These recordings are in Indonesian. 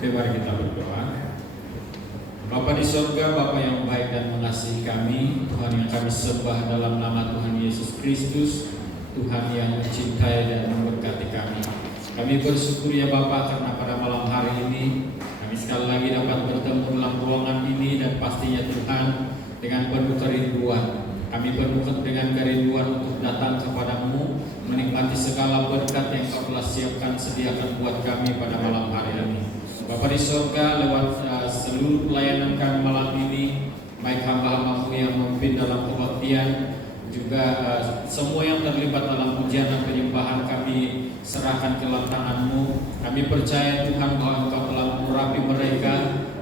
Mari kita berdoa. Bapa di surga, Bapa yang baik dan mengasihi kami, Tuhan yang kami sembah dalam nama Tuhan Yesus Kristus, Tuhan yang mencintai dan memberkati kami. Kami bersyukur ya Bapa karena pada malam hari ini kami sekali lagi dapat bertemu dalam ruangan ini, dan pastinya Tuhan dengan penuh kerinduan. Kami penuh dengan kerinduan untuk datang kepadamu, menikmati segala berkat yang Kau telah siapkan sediakan buat kami pada malam hari ini. Bapa di surga, lewat seluruh pelayanan kami malam ini, baik hamba-hambamu yang memimpin dalam kebaktian, juga semua yang terlibat dalam pujian dan penyembahan, kami serahkan ke dalam tangan-Mu. Kami percaya Tuhan bahwa Engkau telah mengurapi mereka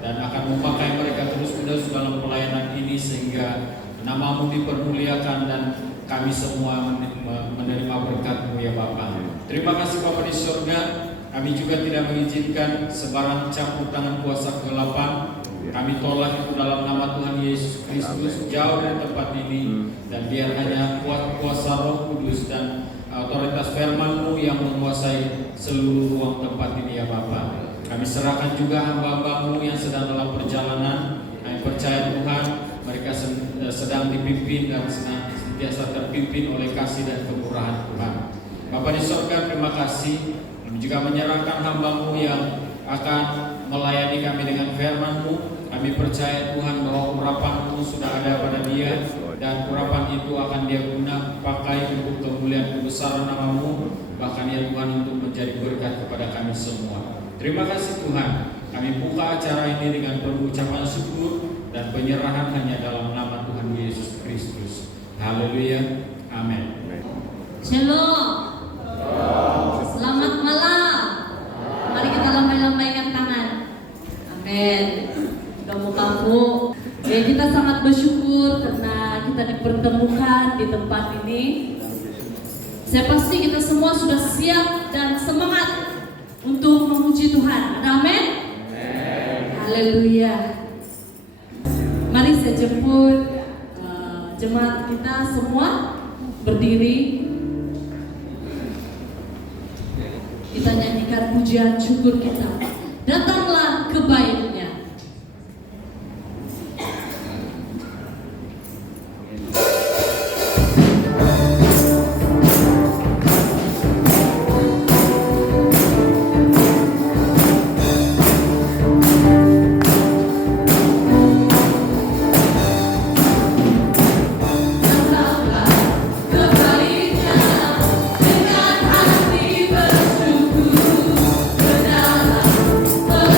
dan akan memakai mereka terus-menerus dalam pelayanan ini, sehingga nama-Mu dipermuliakan dan kami semua menerima berkat-Mu ya Bapa. Terima kasih Bapa di surga. Kami juga tidak mengizinkan sebarang campur tangan kuasa kegelapan. Kami tolak itu dalam nama Tuhan Yesus Kristus, jauh dari tempat ini, dan biar hanya kuasa Roh Kudus dan otoritas firman-Mu yang menguasai seluruh ruang tempat ini ya Bapa. Kami serahkan juga hamba-hamba-Mu yang sedang dalam perjalanan. Kami percaya Tuhan, mereka sedang dipimpin dan senantiasa terpimpin oleh kasih dan kemurahan Tuhan. Bapa di surga, terima kasih. Kami juga menyerahkan hamba-Mu yang akan melayani kami dengan firman-Mu. Kami percaya Tuhan bahwa urapan-Mu sudah ada pada dia, dan urapan itu akan dia guna pakai untuk kemuliaan kebesaran nama-Mu, bahkan ya Tuhan untuk menjadi berkat kepada kami semua. Terima kasih Tuhan. Kami buka acara ini dengan penuh ucapan syukur dan penyerahan hanya dalam nama Tuhan Yesus Kristus. Haleluya. Amin. Shalom. Selamat malam. Mari kita lambai-lambaikan tangan. Amin. Kamu. Ya, kita sangat bersyukur karena kita dipertemukan di tempat ini. Saya pasti kita semua sudah siap dan semangat untuk memuji Tuhan. Amin. Haleluya. Mari saya jemput jemaat kita semua berdiri. Kita nyanyikan pujian syukur kita. Datanglah kebaikan. Oh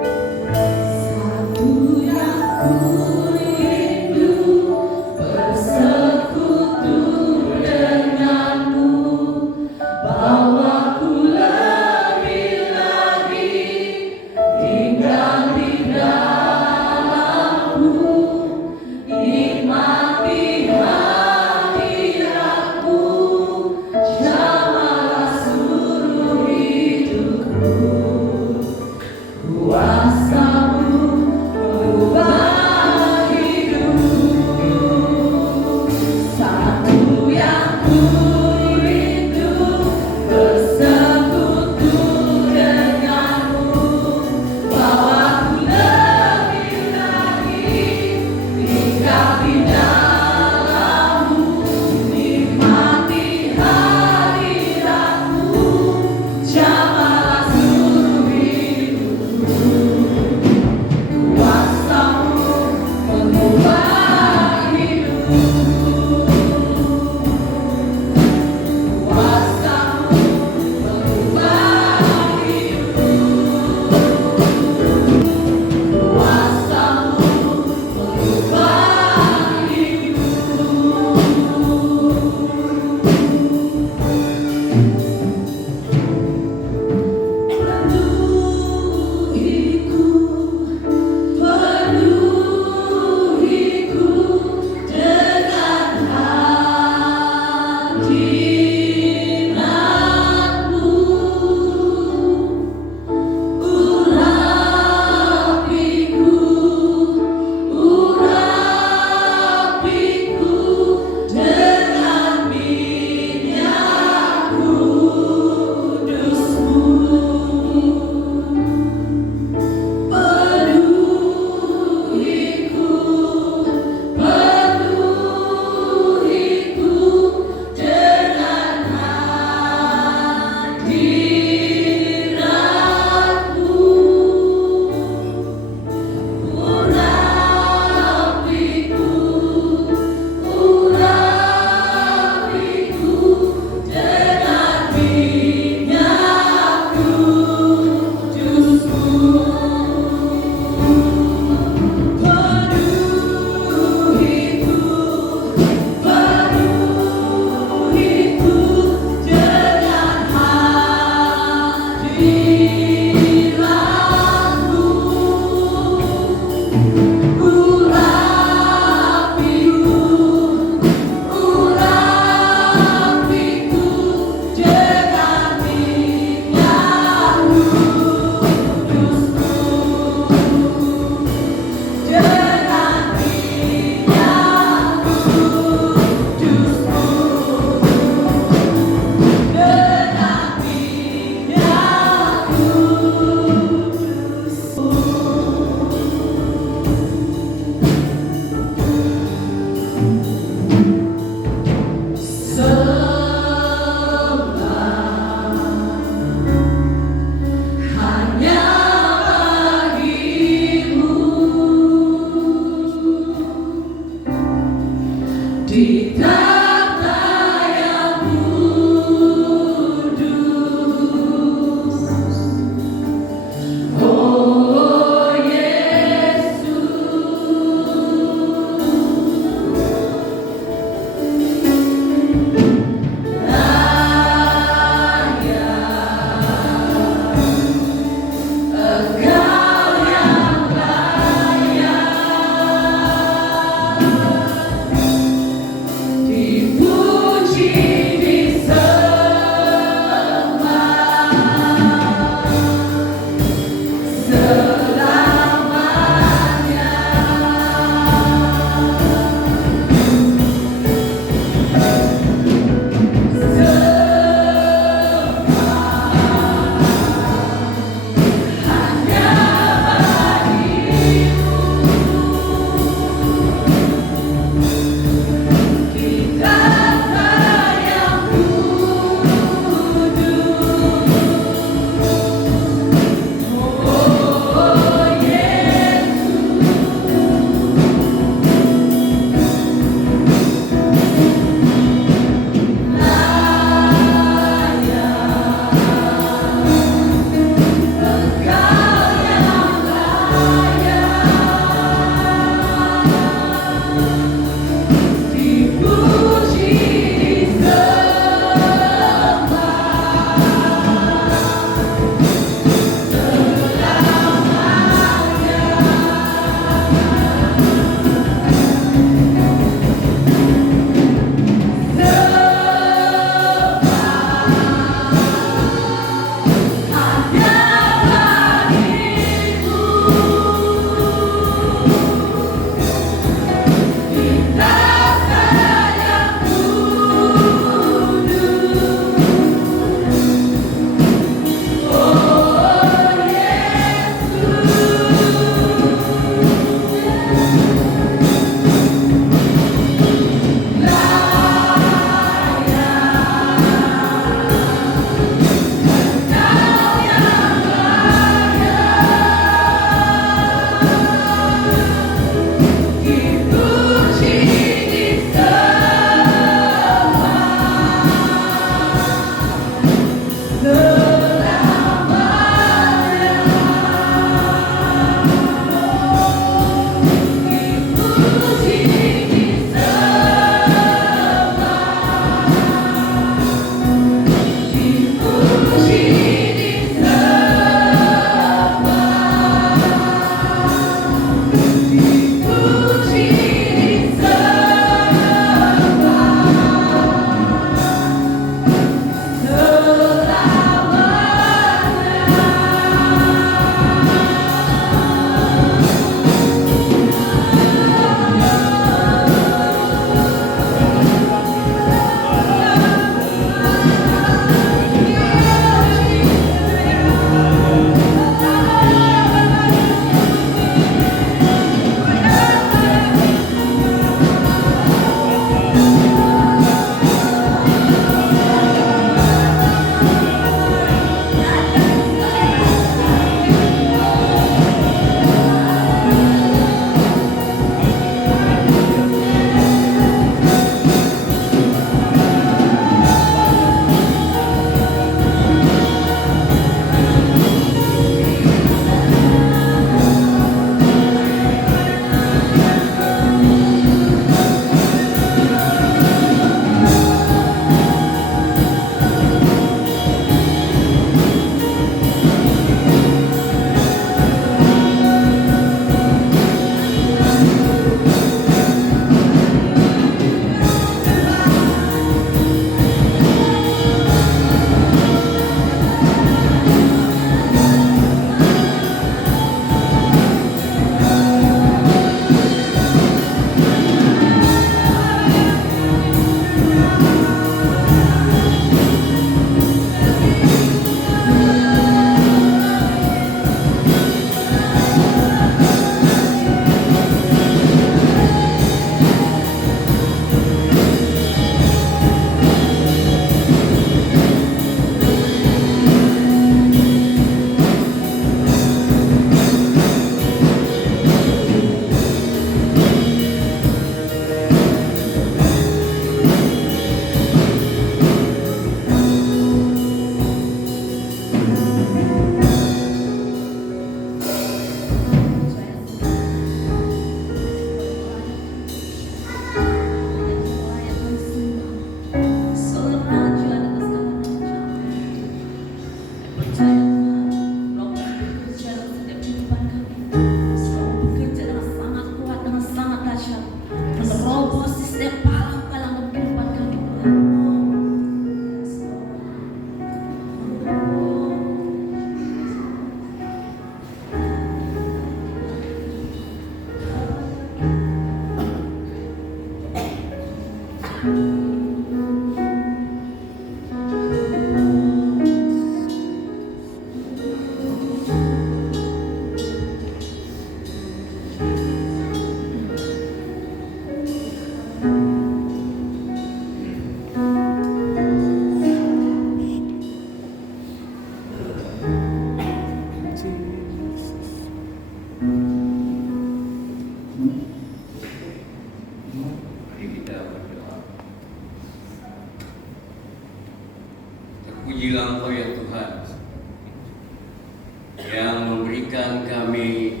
yang memberikan kami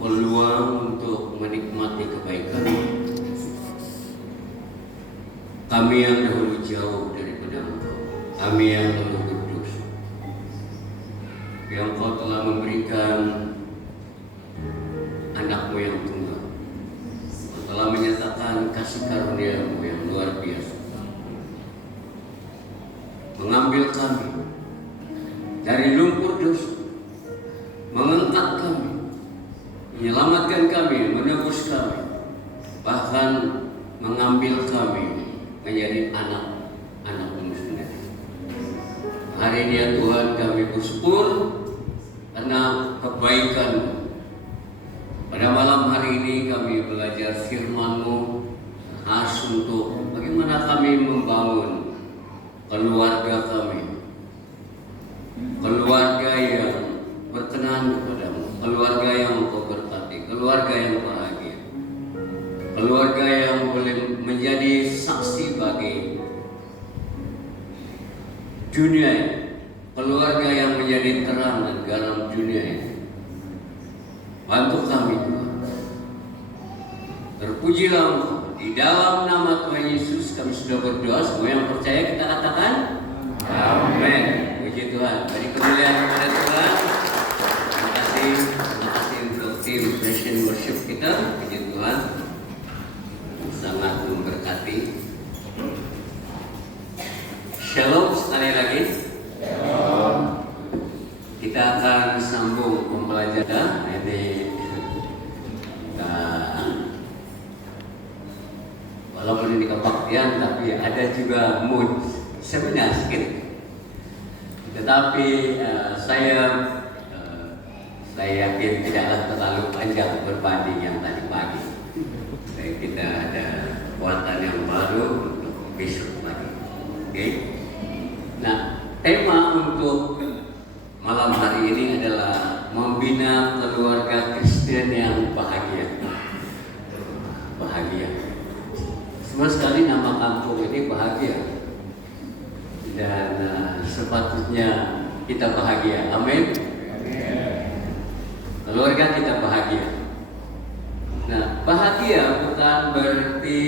peluang untuk menikmati kebaikan. Kami yang dahulu jauh daripada Engkau, kami yang dahulu berdosa, yang Kau telah memberikan anak-Mu yang tunggal. Kau telah menyatakan kasih karunia-Mu yang luar biasa, mengambil kami dari lumpur dosa, mengangkat kami, menyelamatkan kami, menebus kami, bahkan mengambil kami menjadi anak-anak-Mu sendiri. Hari ini ya Tuhan, kami bersyukur karena kebaikan-Mu. Pada malam hari ini kami belajar firman-Mu khas untuk bagaimana kami membangun keluarga kami, keluarga yang berkenan kepadamu, keluarga yang Engkau berkati, keluarga yang bahagia, keluarga yang boleh menjadi saksi bagi dunia, keluarga yang menjadi terang dan garam dunia ini. Bantu kami Tuhan. Terpujilah Engkau. Di dalam nama Tuhan Yesus kami sudah berdoa. Semua yang percaya kita katakan amin. Puji Tuhan. Beri kemuliaan kepada Tuhan. Terima kasih untuk tim Passion Worship kita. Puji Tuhan, sangat memberkati. Shalom sekali lagi. Kita akan sambung pembelajaran ini. Walaupun ini kebaktian, tapi ada juga mood seminar sedikit. Tetapi saya yakin tidaklah terlalu panjang berbanding yang tadi pagi. Jadi kita ada kuatan yang baru untuk besok lagi. Oke? Nah, tema untuk malam hari ini adalah membina keluarga Kristen yang bahagia. Bahagia. Semua sekali nama kampung ini bahagia. Dan sepatutnya kita bahagia. Amin. Keluarga kita bahagia. Nah, bahagia bukan berarti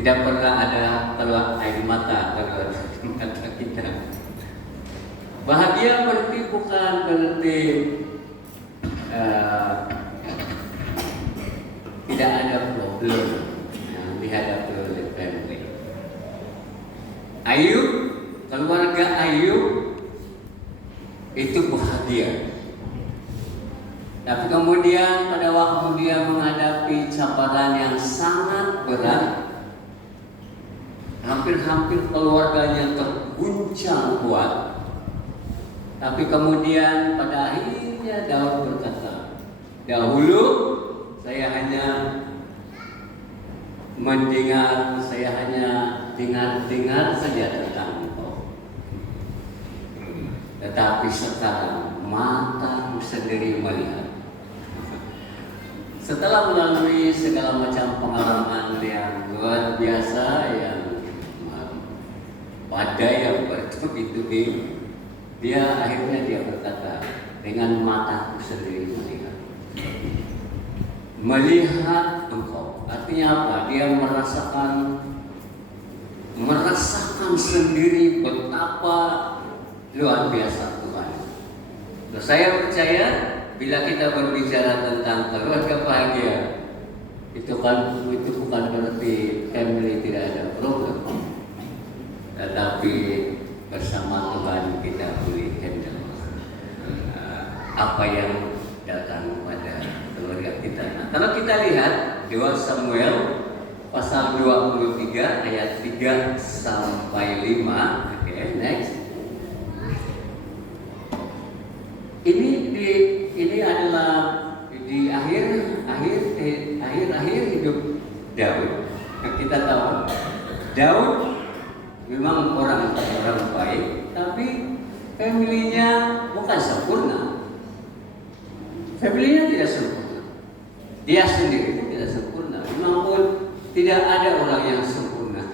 tidak pernah ada keluar air mata keluar mata kita. Bahagia berarti bukan berarti tidak ada problem yang dihadapi oleh family. Ayub, keluarga Ayub itu bahagia. Tapi kemudian pada waktu dia menghadapi cabaran yang sangat berat, hampir-hampir keluarganya terguncang kuat. Tapi kemudian pada akhirnya Daud berkata, dahulu saya hanya mendengar, saya hanya dengar saja tentang Engkau. Tetapi sekarang mataku sendiri melihat. Setelah melalui segala macam pengalaman yang luar biasa, yang badai yang bertubi-tubi, akhirnya berkata, dengan mataku sendiri melihat. Melihat Engkau, artinya apa? Dia merasakan sendiri betapa luar biasa Tuhan. Saya percaya bila kita berbicara tentang keluarga bahagia, itu bukan berarti family tidak ada problem, tetapi bersama Tuhan kita boleh handle apa yang datang pada keluarga kita. Nah, kalau kita lihat 2 Samuel pasal 23 ayat 3 sampai 5. Oke, next. Ini adalah di akhir hidup Daud. Kita tahu Daud memang orang baik, tapi family-nya bukan sempurna. Family-nya tidak sempurna. Dia sendiri tidak sempurna. Memang pun tidak ada orang yang sempurna.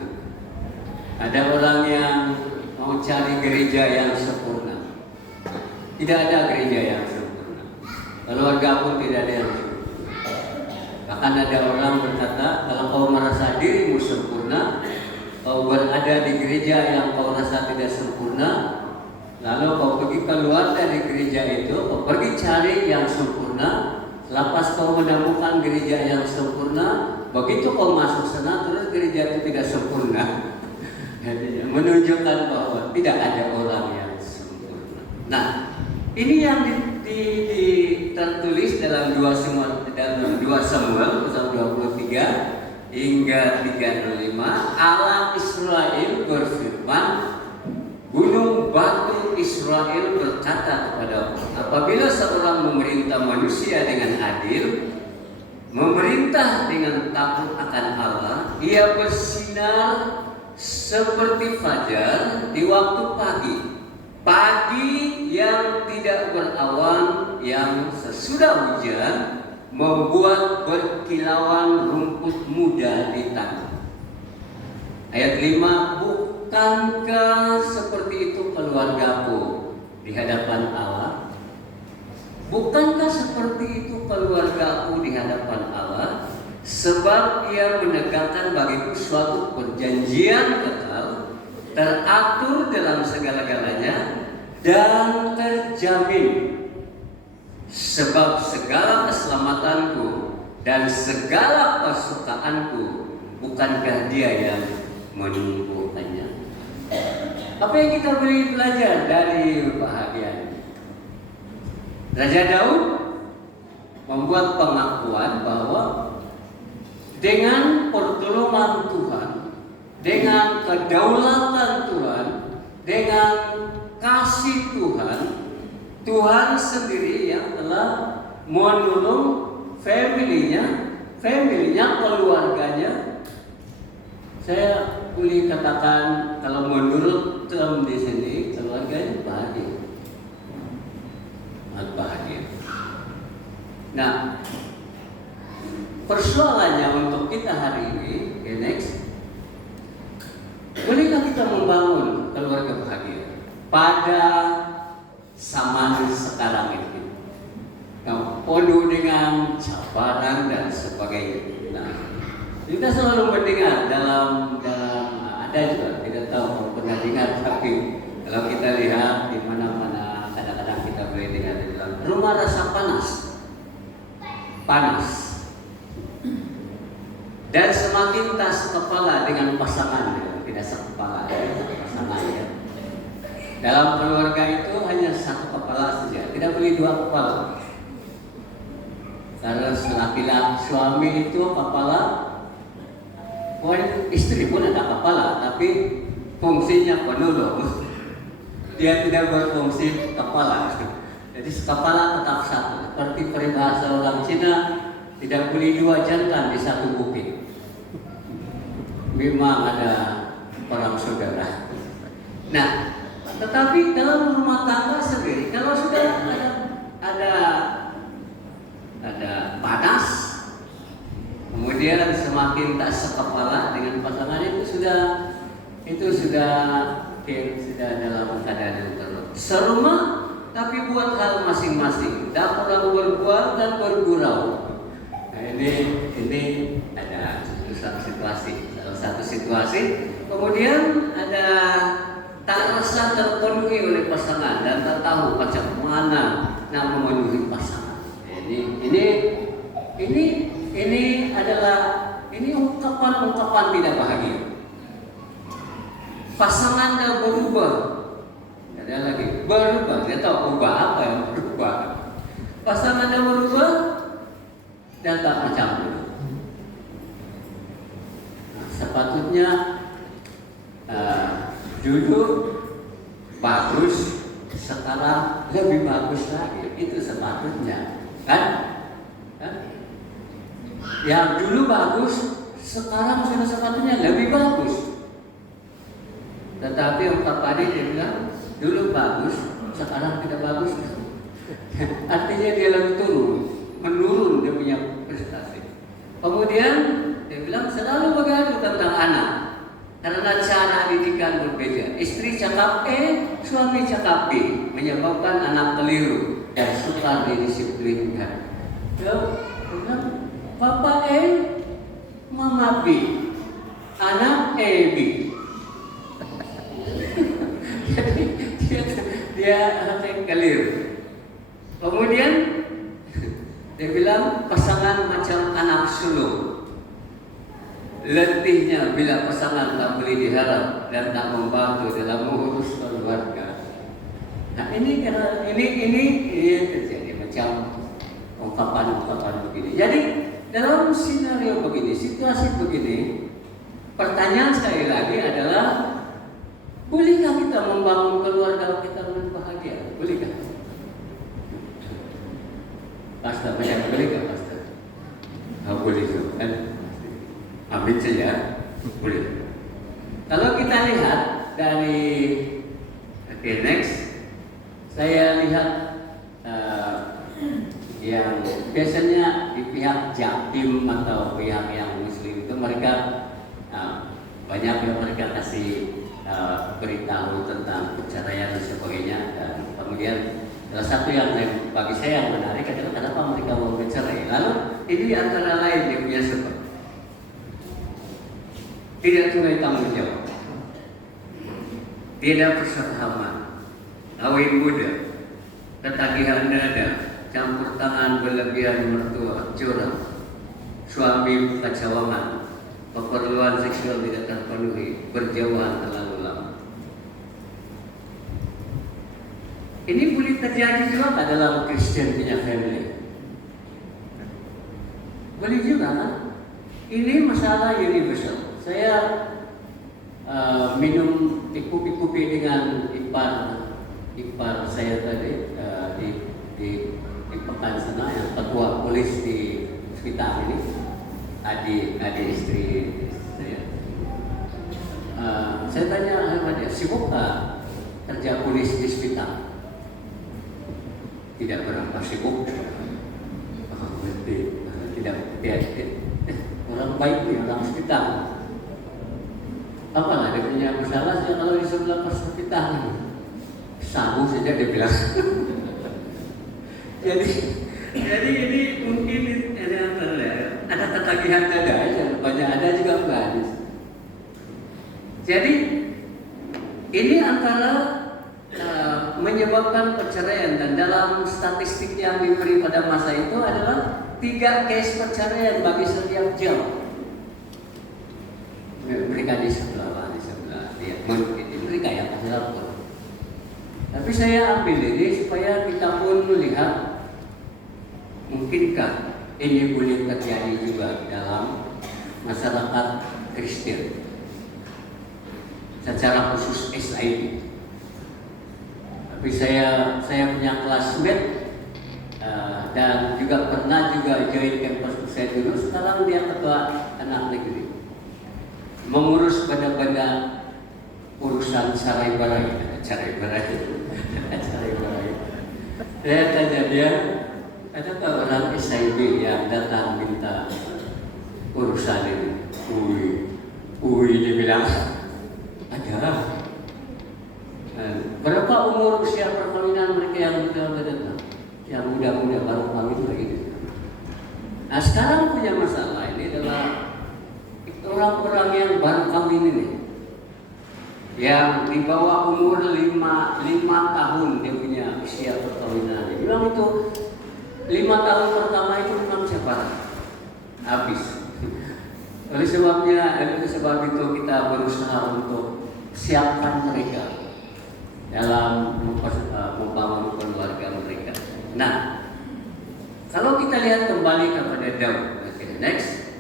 Ada orang yang mau cari gereja yang sempurna. Tidak ada gereja yang sempurna. Keluarga pun tidak ada yang sempurna. Bahkan ada orang berkata, kalau kau merasa dirimu sempurna, kau berada di gereja yang kau rasa tidak sempurna, lalu kau pergi keluar dari gereja itu, kau pergi cari yang sempurna. Lepas kau menemukan gereja yang sempurna, begitu kau masuk sana, terus gereja itu tidak sempurna. Jadi menunjukkan bahwa tidak ada orang yang sempurna. Nah, ini yang tertulis dalam 2 Samuel pasal 23 hingga 35. Allah Israel berfirman, gunung batu Israel berkata kepadaku, apabila seorang memerintah manusia dengan adil, memerintah dengan takut akan Allah, ia bersinar seperti fajar di waktu pagi, pagi yang tidak berawan, yang sesudah hujan membuat berkilauan rumput muda di tanah. Ayat 5, bukankah seperti itu keluargaku di hadapan Allah? Bukankah seperti itu keluargaku di hadapan Allah? Sebab ia menegakkan bagiku suatu perjanjian kekal, teratur dalam segala-galanya dan terjamin. Sebab segala keselamatanku dan segala kesukaanku, bukankah dia yang menumbuhkannya? Apa yang kita boleh belajar dari bahagian Raja Daud membuat pengakuan bahwa dengan pertolongan Tuhan, dengan kedaulatan Tuhan, dengan kasih Tuhan, Tuhan sendiri yang telah menolong familinya, keluarganya. Saya boleh katakan kalau menurut term di sini, keluarganya bahagia. Bahagia. Nah, persoalannya untuk kita hari ini, next, bolehkah kita membangun keluarga bahagia pada zaman sekarang ini? Nah, penuh dengan cabaran dan sebagainya. Nah, kita selalu mendengar dalam ada juga, tidak tahu kalau pernah dengar, tapi kalau kita lihat di mana-mana kadang-kadang kita boleh dengar di dalam rumah rasa panas, dan semakin tak sekepala dengan pasangan, tidak sekepala pasangan ya. Dalam keluarga itu hanya satu kepala saja, tidak boleh dua kepala. Karena laki-laki suami itu kepala, istri pun ada kepala, tapi fungsinya penolong. Dia tidak berfungsi kepala. Jadi kepala tetap satu. Seperti peribahasa orang Cina, tidak boleh dua jantan di satu bukit. Memang ada perang saudara. Nah, tetapi dalam rumah tangga sendiri, kalau sudah ada panas, kemudian semakin tak sekepala dengan pasangan, itu sudah dalam keadaan yang teruk. Serumah tapi buat hal masing-masing, tak perlu berbual dan bergurau. Nah, ini ada satu situasi. Kemudian ada tak rasa terpenuhi oleh pasangan dan tak tahu macam mana nak memenuhi pasangan. Ini adalah ungkapan tidak bahagia. Pasangan dah berubah. Ada lagi berubah, dia tahu ubah apa yang berubah. Pasangan dah berubah dan tak macam dulu. Nah, sepatutnya dulu bagus, sekarang lebih bagus lagi. Itu sepatutnya, kan? Yang dulu bagus, sekarang sudah sepatutnya lebih bagus. Tetapi ungkap tadi dia bilang dulu bagus, sekarang tidak bagus. Artinya dia lagi menurun dia punya prestasi. Kemudian dia bilang selalu bergaduh tentang anak karena cara didikan berbeda. Istri cakap suami cakapi menyebabkan anak keliru dan sukar didisiplinkan. Dia bilang, Papa Mama B, anak B. Jadi dia keliru. Kemudian dia bilang pasangan macam anak sulung. Letihnya bila pasangan tak boleh diharap dan tak membantu dalam mengurus keluarga. Nah ini terjadi macam ungkapan-ungkapan begini. Jadi dalam skenario begini, situasi begini, pertanyaan sekali lagi adalah, bolehkah kita membangun keluarga kita dengan bahagia? Bolehkah? Pastor, macam bolehkah Pastor? Boleh juga kan? Amin saja, boleh. Kalau kita lihat dari next, saya lihat yang biasanya di pihak Jatim atau pihak yang Muslim itu mereka banyak yang mereka kasih beritahu tentang perceraian dan sebagainya. Dan kemudian salah satu yang bagi saya yang menarik adalah kenapa mereka mau bercerai. Lalu ini antara lain dia punya sebab. Tidak tunai tanggung jawab, tidak bersepahaman, kawin muda, ketagihan dada, campur tangan berlebihan mertua, curang, suami kekacauan, keperluan seksual tidak terpenuhi, berjauhan terlalu lama. Ini boleh terjadi juga dalam Christian punya family. Boleh juga kan? Ini masalah universal. Saya minum kopi dengan ipar saya tadi di pekan sana yang ketua polis di sekitar ini, adik istri saya. Saya tanya sama dia, sibuk tak kerja polis di sekitar? Tidak berapa sibuk. Tidak, orang baik nih, orang sekitar. Apalah dia punya masalah saja kalau di sebelah persekitar sabu saja dia bilang. jadi ini mungkin ada ketagihan dada aja, banyak ada juga bagus. Jadi ini antara menyebabkan perceraian, dan dalam statistik yang diberi pada masa itu adalah 3 case perceraian bagi setiap jam. Mereka di sebelah dia, mereka yang kasih lapor. Tapi saya ambil ini supaya kita pun melihat, mungkinkah ini boleh terjadi juga dalam masyarakat Kristen, secara khusus SID. Tapi saya punya classmate dan juga pernah join campus saya dulu. Sekarang dia ketua anak negeri, mengurus benda-benda urusan sarai barai. Saya tanya dia, adakah orang SIB yang datang minta urusan ini? Dia bilang ada. Berapa umur usia perkawinan mereka yang datang? Yang muda-muda baru kawin lagi. Nah sekarang punya masalah ini adalah orang-orang yang baru kawin ini, yang di bawah umur 5 tahun dia punya usia perkawinan. Dia bilang itu 5 tahun pertama itu memang separat, habis. Oleh sebab itu kita berusaha untuk siapkan mereka dalam membangun keluarga mereka. Nah, kalau kita lihat kembali kepada Daud, next,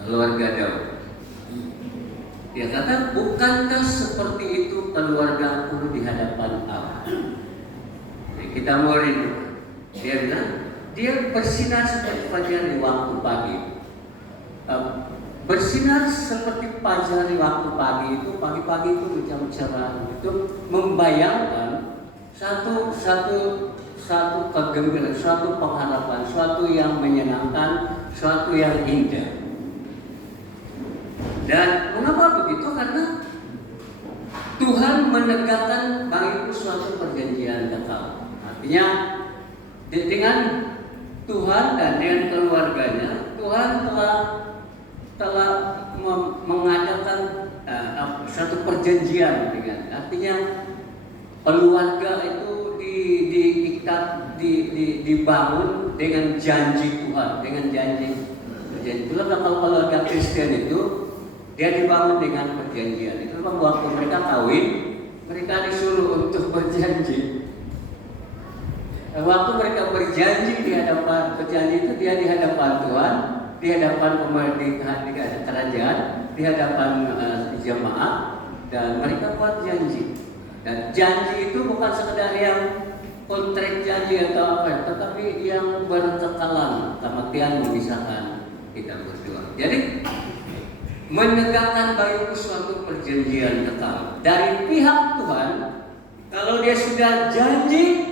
keluarga Daud. Dia kata, bukankah seperti itu keluargaku di hadapan Allah? Jadi kita mau rindu. Dia bilang, dia bersinar seperti fajar di waktu pagi. Bersinar seperti fajar di waktu pagi itu, pagi-pagi itu macam cerah, itu membayangkan satu kegembiraan, suatu pengharapan, suatu yang menyenangkan, suatu yang indah. Dan mengapa begitu? Karena Tuhan menegakkan dengan Tuhan dan dengan keluarganya, Tuhan telah mengadakan satu perjanjian dengan, artinya keluarga itu dibangun dengan janji Tuhan, dengan janji. Itulah kalau keluarga Kristen itu dia dibangun dengan perjanjian. Itu waktu mereka kawin, mereka disuruh untuk berjanji. Waktu mereka berjanji di hadapan, berjanji itu dia di hadapan Tuhan, di hadapan pemerintahan di kerajaan, di hadapan jemaat, dan mereka buat janji. Dan janji itu bukan sekedar yang kontrak janji atau apa, tetapi yang berkekalan, kematian memisahkan kita berdua. Jadi menegakkan bagiku suatu perjanjian kekal dari pihak Tuhan. Kalau dia sudah janji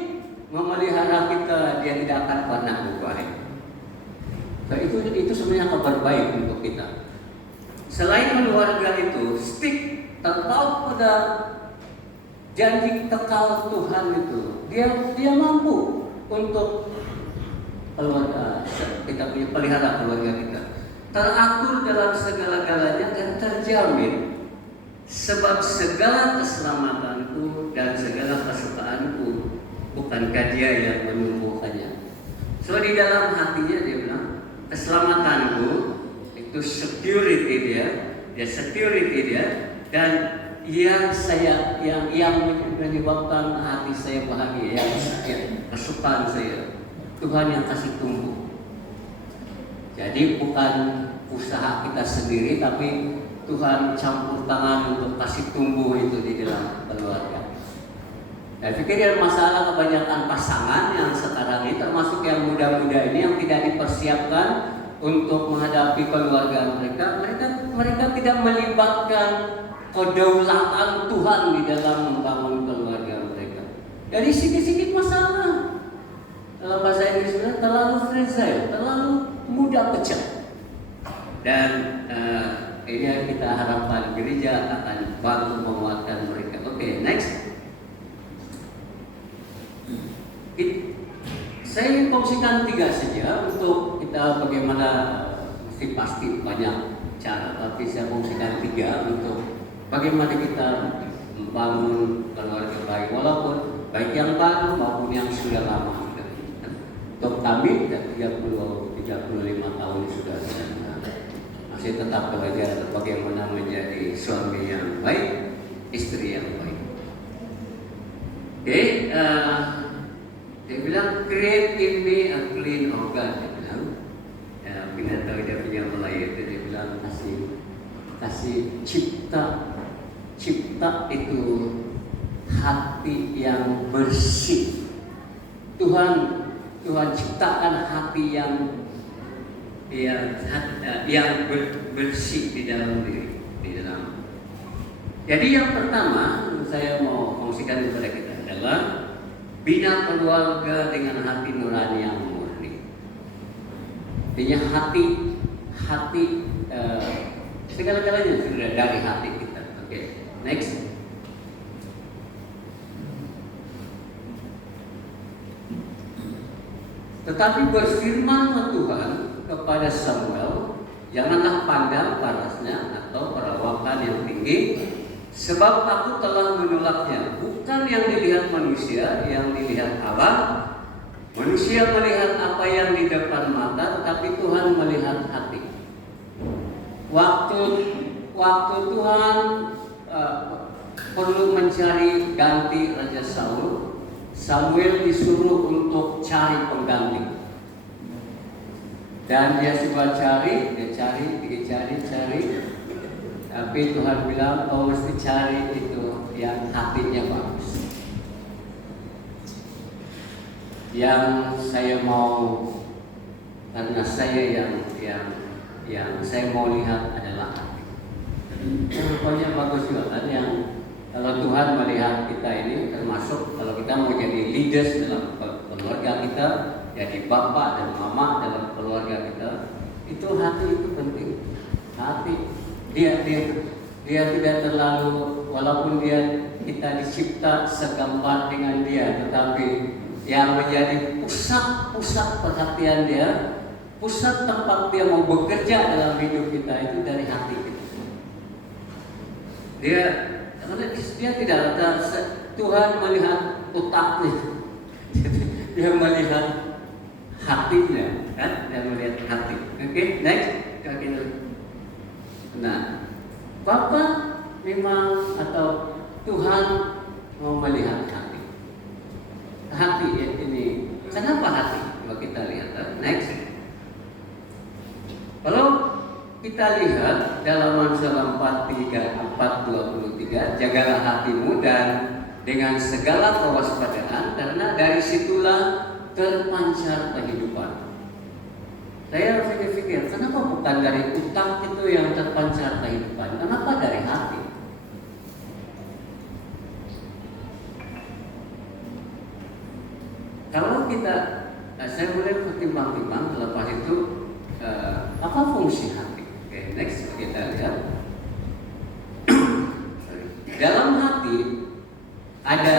memelihara kita, dia tidak akan pernah berubah. Nah, itu sebenarnya kabar baik untuk kita. Selain keluarga itu stick tetap pada janji kekal Tuhan itu, dia mampu untuk keluarga kita punya pelihara keluarga kita teratur dalam segala-galanya dan terjamin, sebab segala keselamatanku dan segala kesukaanku bukankah dia yang menumbuhkannya. So di dalam hatinya dia bilang keselamatanku itu security dia dan yang menyebabkan hati saya bahagia, yang kesukaan saya Tuhan yang kasih tumbuh. Jadi bukan usaha kita sendiri, tapi Tuhan campur tangan untuk kasih tumbuh itu di dalam keluarga. Saya pikir yang masalah kebanyakan pasangan yang sekarang ini, termasuk yang muda-muda ini yang tidak dipersiapkan untuk menghadapi keluarga mereka tidak melibatkan kedaulatan Tuhan di dalam membangun keluarga mereka. Dari sedikit-sedikit masalah, dalam bahasa Inggris terlalu fragile, terlalu mudah pecah. Dan ini yang kita harapkan gereja akan bantu menguatkan mereka. Oke, next. Saya kongsikan 3 saja untuk kita bagaimana, pasti banyak cara, tapi saya kongsikan 3 untuk bagaimana kita membangun keluarga baik, walaupun baik yang baru maupun yang sudah lama. Untuk kami 35 tahun sudah masih tetap belajar bagaimana menjadi suami yang baik, istri yang baik. Oke, dia bilang create in me a clean organ. Dia bilang, bila tahu dia punya Melayu itu, dia bilang kasih cipta itu hati yang bersih. Tuhan ciptakan hati yang bersih di dalam diri, di dalam. Jadi yang pertama saya mau kongsikan kepada kita adalah bina keluarga dengan hati nurani yang murni. Artinya hati segala-galanya sudah dari hati kita. Oke, next. Tetapi berfirmanlah Tuhan kepada Samuel, janganlah pandang parasnya atau perawakan yang tinggi, sebab aku telah menolaknya. Bukan yang dilihat manusia, yang dilihat Allah. Manusia melihat apa yang di depan mata, tapi Tuhan melihat hati. Waktu Tuhan perlu mencari ganti Raja Saul, Samuel disuruh untuk cari pengganti. Dan dia coba cari. Tapi Tuhan bilang, kau mesti cari itu yang hatinya bagus. Yang saya mau, karena saya yang saya mau lihat adalah hati. Pokoknya bagus juga kan, yang kalau Tuhan melihat kita ini, termasuk kalau kita mau jadi leaders dalam keluarga kita, jadi bapak dan mama dalam keluarga kita, itu hati itu penting. Hati dia tidak terlalu, walaupun kita dicipta segambar dengan dia, tetapi yang menjadi pusat perhatian dia, pusat tempat dia mau bekerja dalam hidup kita itu dari hati kita. Dia tidak ada, Tuhan melihat otaknya, dia melihat hatinya, kan? Dia melihat hati. Oke, next. Nah, Bapak memang atau Tuhan mau melihat hati. Hati ini, kenapa hati? Coba kita lihat. Next. Kalau kita lihat dalam Amsal 4:23, jagalah hatimu dan dengan segala kewaspadaan, karena dari situlah terpancar kehidupan. Saya pikir-pikir, kenapa bukan dari utak itu yang terpancar kehidupan? Kenapa dari hati? Kalau kita, saya boleh pertimbang-timbang lepas itu apa fungsi hati? Oke, next kita lihat. Dalam hati ada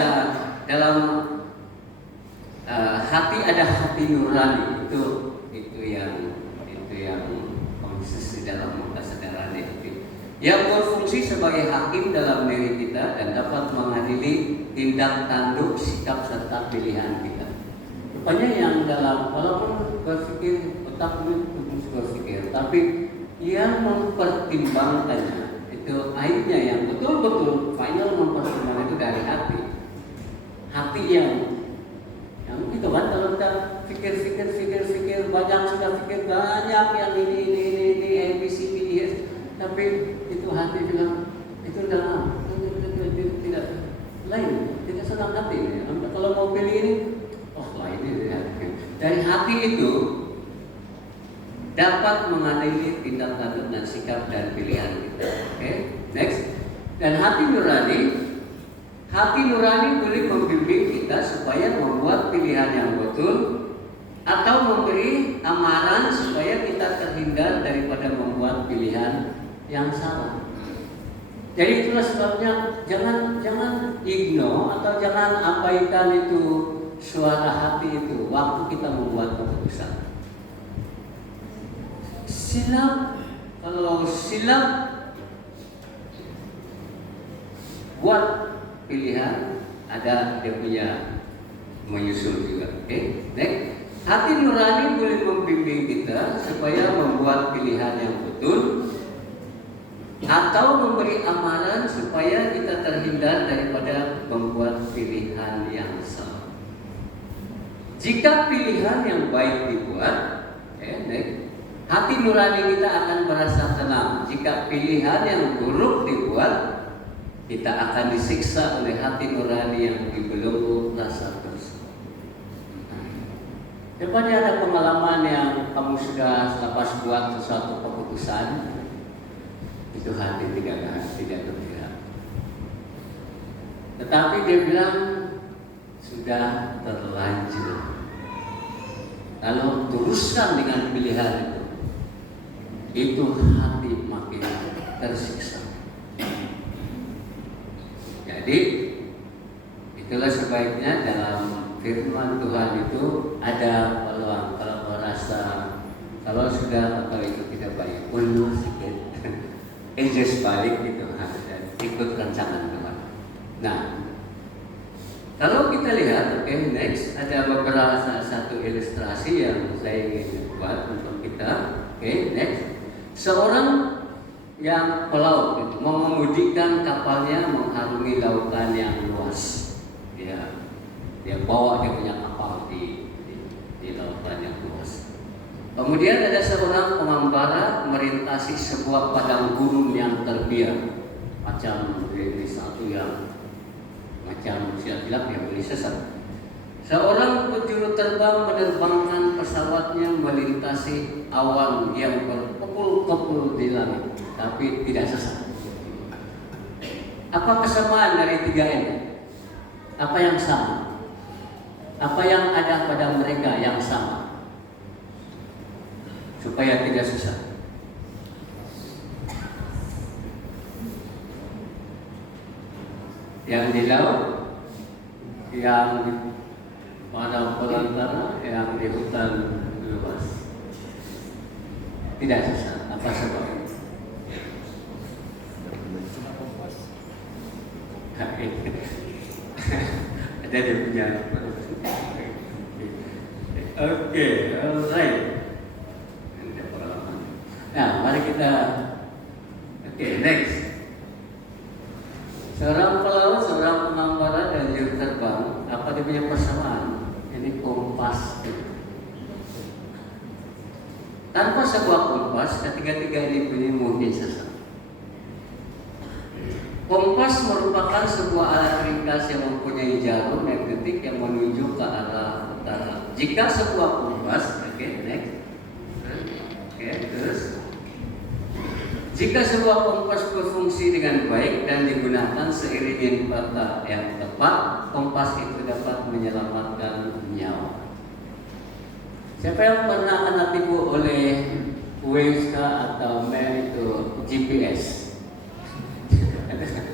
hati ada hati nurani, itu yang konsisten dalam kesadaran hati, yang berfungsi sebagai hakim dalam diri kita dan dapat mengadili tindak tanduk, sikap serta pilihan kita. Rupanya yang dalam, walaupun berpikir otak itu berpikir, tapi yang mempertimbangkannya itu akhirnya yang betul-betul final mempertimbangkan itu dari hati. Hati yang itu kan, kalau kita pikir banyak, sudah pikir banyak yang ini ABCD, tapi itu hati bilang itu dalam tidak lain, tidak senang hati. Kalau mau pilih ini, lain ini dari hati itu dapat mengadili tindak tanduk dan sikap dan pilihan kita. Oke, next. Dan hati nurani boleh membimbing kita supaya membuat pilihan yang betul atau memberi amaran supaya kita terhindar daripada membuat pilihan yang salah. Jadi itulah sebabnya jangan ignore atau jangan abaikan itu suara hati itu waktu kita membuat keputusan. Kalau silap buat pilihan, ada dia punya menyusul juga. Oke, next. Hati nurani boleh membimbing kita supaya membuat pilihan yang betul atau memberi amaran supaya kita terhindar daripada membuat pilihan yang salah. Jika pilihan yang baik dibuat, next. Hati nurani kita akan merasa tenang. Jika pilihan yang buruk dibuat, kita akan disiksa oleh hati nurani yang dibelenggu rasa bersalah. Daripada ada pengalaman yang kamu sudah lepas buat sesuatu keputusan, itu hati tidak bergerak. Tetapi dia bilang sudah terlanjur. Lalu teruskan dengan pilihan itu hati makin tersiksa. Jadi itulah sebaiknya dalam firman Tuhan itu ada peluang. Kalau merasa kalau sudah atau itu tidak baik, undur sedikit, adjust balik gitu dan ikut rancangan Tuhan. Nah, kalau kita lihat, next ada beberapa satu ilustrasi yang saya ingin buat untuk kita. Next. Seorang yang pelaut itu mengemudikan kapalnya mengharungi lautan yang luas. Dia bawa dia punya kapal di lautan yang luas. Kemudian ada seorang pengembara merintasi sebuah padang gurun yang terbiar, macam ini satu yang macam siap-siap yang boleh sesat. Seorang penjuru terbang menerbangkan pesawatnya melintasi awan yang berkepul-kepul di langit, tapi tidak sesat. Apa kesamaan dari tiga ini? Apa yang sama? Apa yang ada pada mereka yang sama? Supaya tidak sesat. Yang di laut, yang para pelantara yang di hutan luas. Tidak susah. Apa sebabnya? Ada dia punya. Oke, alright. Nah, mari kita. Oke, next. Seorang pelaut, seorang pengembara dan juru terbang, apa dia punya persamaan? Ini kompas. Tanpa sebuah kompas, ketiga-tiga ini bunyi mungkin sesat. Kompas merupakan sebuah alat ringkas yang mempunyai jarum magnetik yang menunjuk ke arah utara. Jika sebuah kompas, oke, next. Oke, terus. Jika sebuah kompas berfungsi dengan baik dan digunakan seiring peta yang tepat, kompas itu dapat menyelamatkan nyawa. Siapa yang pernah kena tipu oleh Waze atau map itu GPS?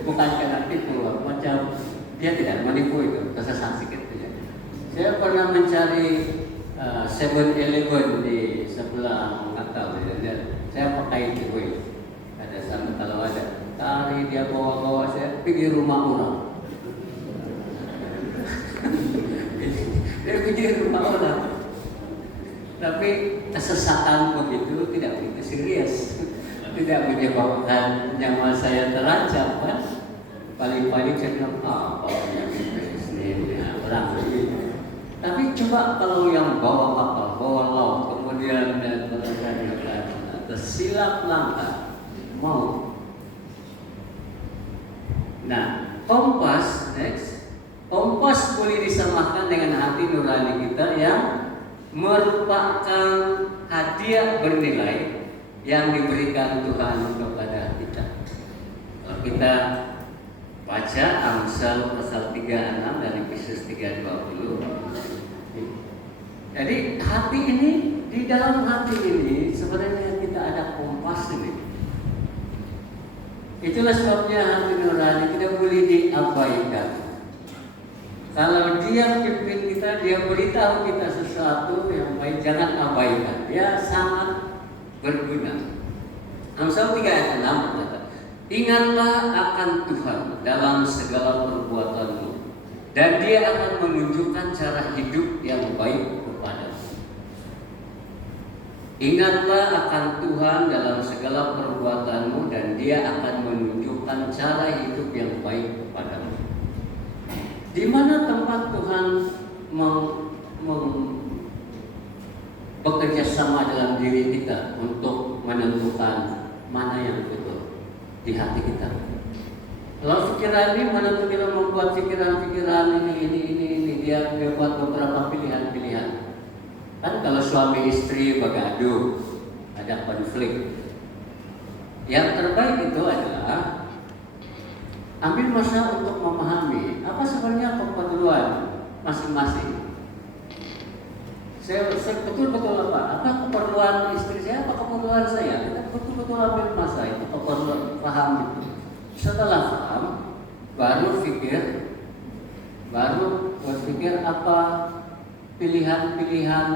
Bukan kena tipu, macam dia tidak menipu itu, tersesat sedikit saja. Saya pernah mencari 7-Eleven di sebelah Natal, saya pakai itu Waze. Ada sama kalau ada tari dia bawa-bawa saya pergi rumah orang. Dia pergi rumah orang. Tapi kesesatan begitu tidak begitu serius, tidak menyebabkan nyawa saya terancam kan? Paling-paling saya bilang apa yang ini orang ini. Tapi coba kalau yang bawa kapal, bawa laut, kemudian dan tersilap langkah, mau. Nah, kompas next. Kompas boleh disamakan dengan hati nurani kita yang merupakan hadiah bernilai yang diberikan Tuhan kepada kita. Kalau kita baca Amsal pasal 36 dan Efesus 3:20. Jadi hati ini, di dalam hati ini sebenarnya kita ada kompas ini. Itulah sebabnya hati nurani tidak boleh diabaikan. Kalau dia pimpin kita, dia beritahu kita sesuatu yang baik, jangan abaikan. Dia sangat berguna. Amsal 3:6 berkata, ingatlah akan Tuhan dalam segala perbuatanmu, dan Dia akan menunjukkan cara hidup yang baik kepadamu. Ingatlah akan Tuhan dalam segala perbuatanmu, dan Dia akan menunjukkan cara hidup yang baik kepadamu. Di mana tempat Tuhan bekerja sama dalam diri kita untuk menentukan mana yang betul di hati kita. Kalau pikiran ini menentukan kita membuat pikiran-pikiran ini, dia buat beberapa pilihan-pilihan. Kan kalau suami istri bergaduh, ada konflik. Yang terbaik itu adalah ambil masa untuk memahami apa sebenarnya keperluan masing-masing. Saya betul-betul apa keperluan istri saya, apa keperluan saya. Kita betul-betul ambil masa itu, keperluan paham itu. Setelah paham, baru berpikir apa pilihan-pilihan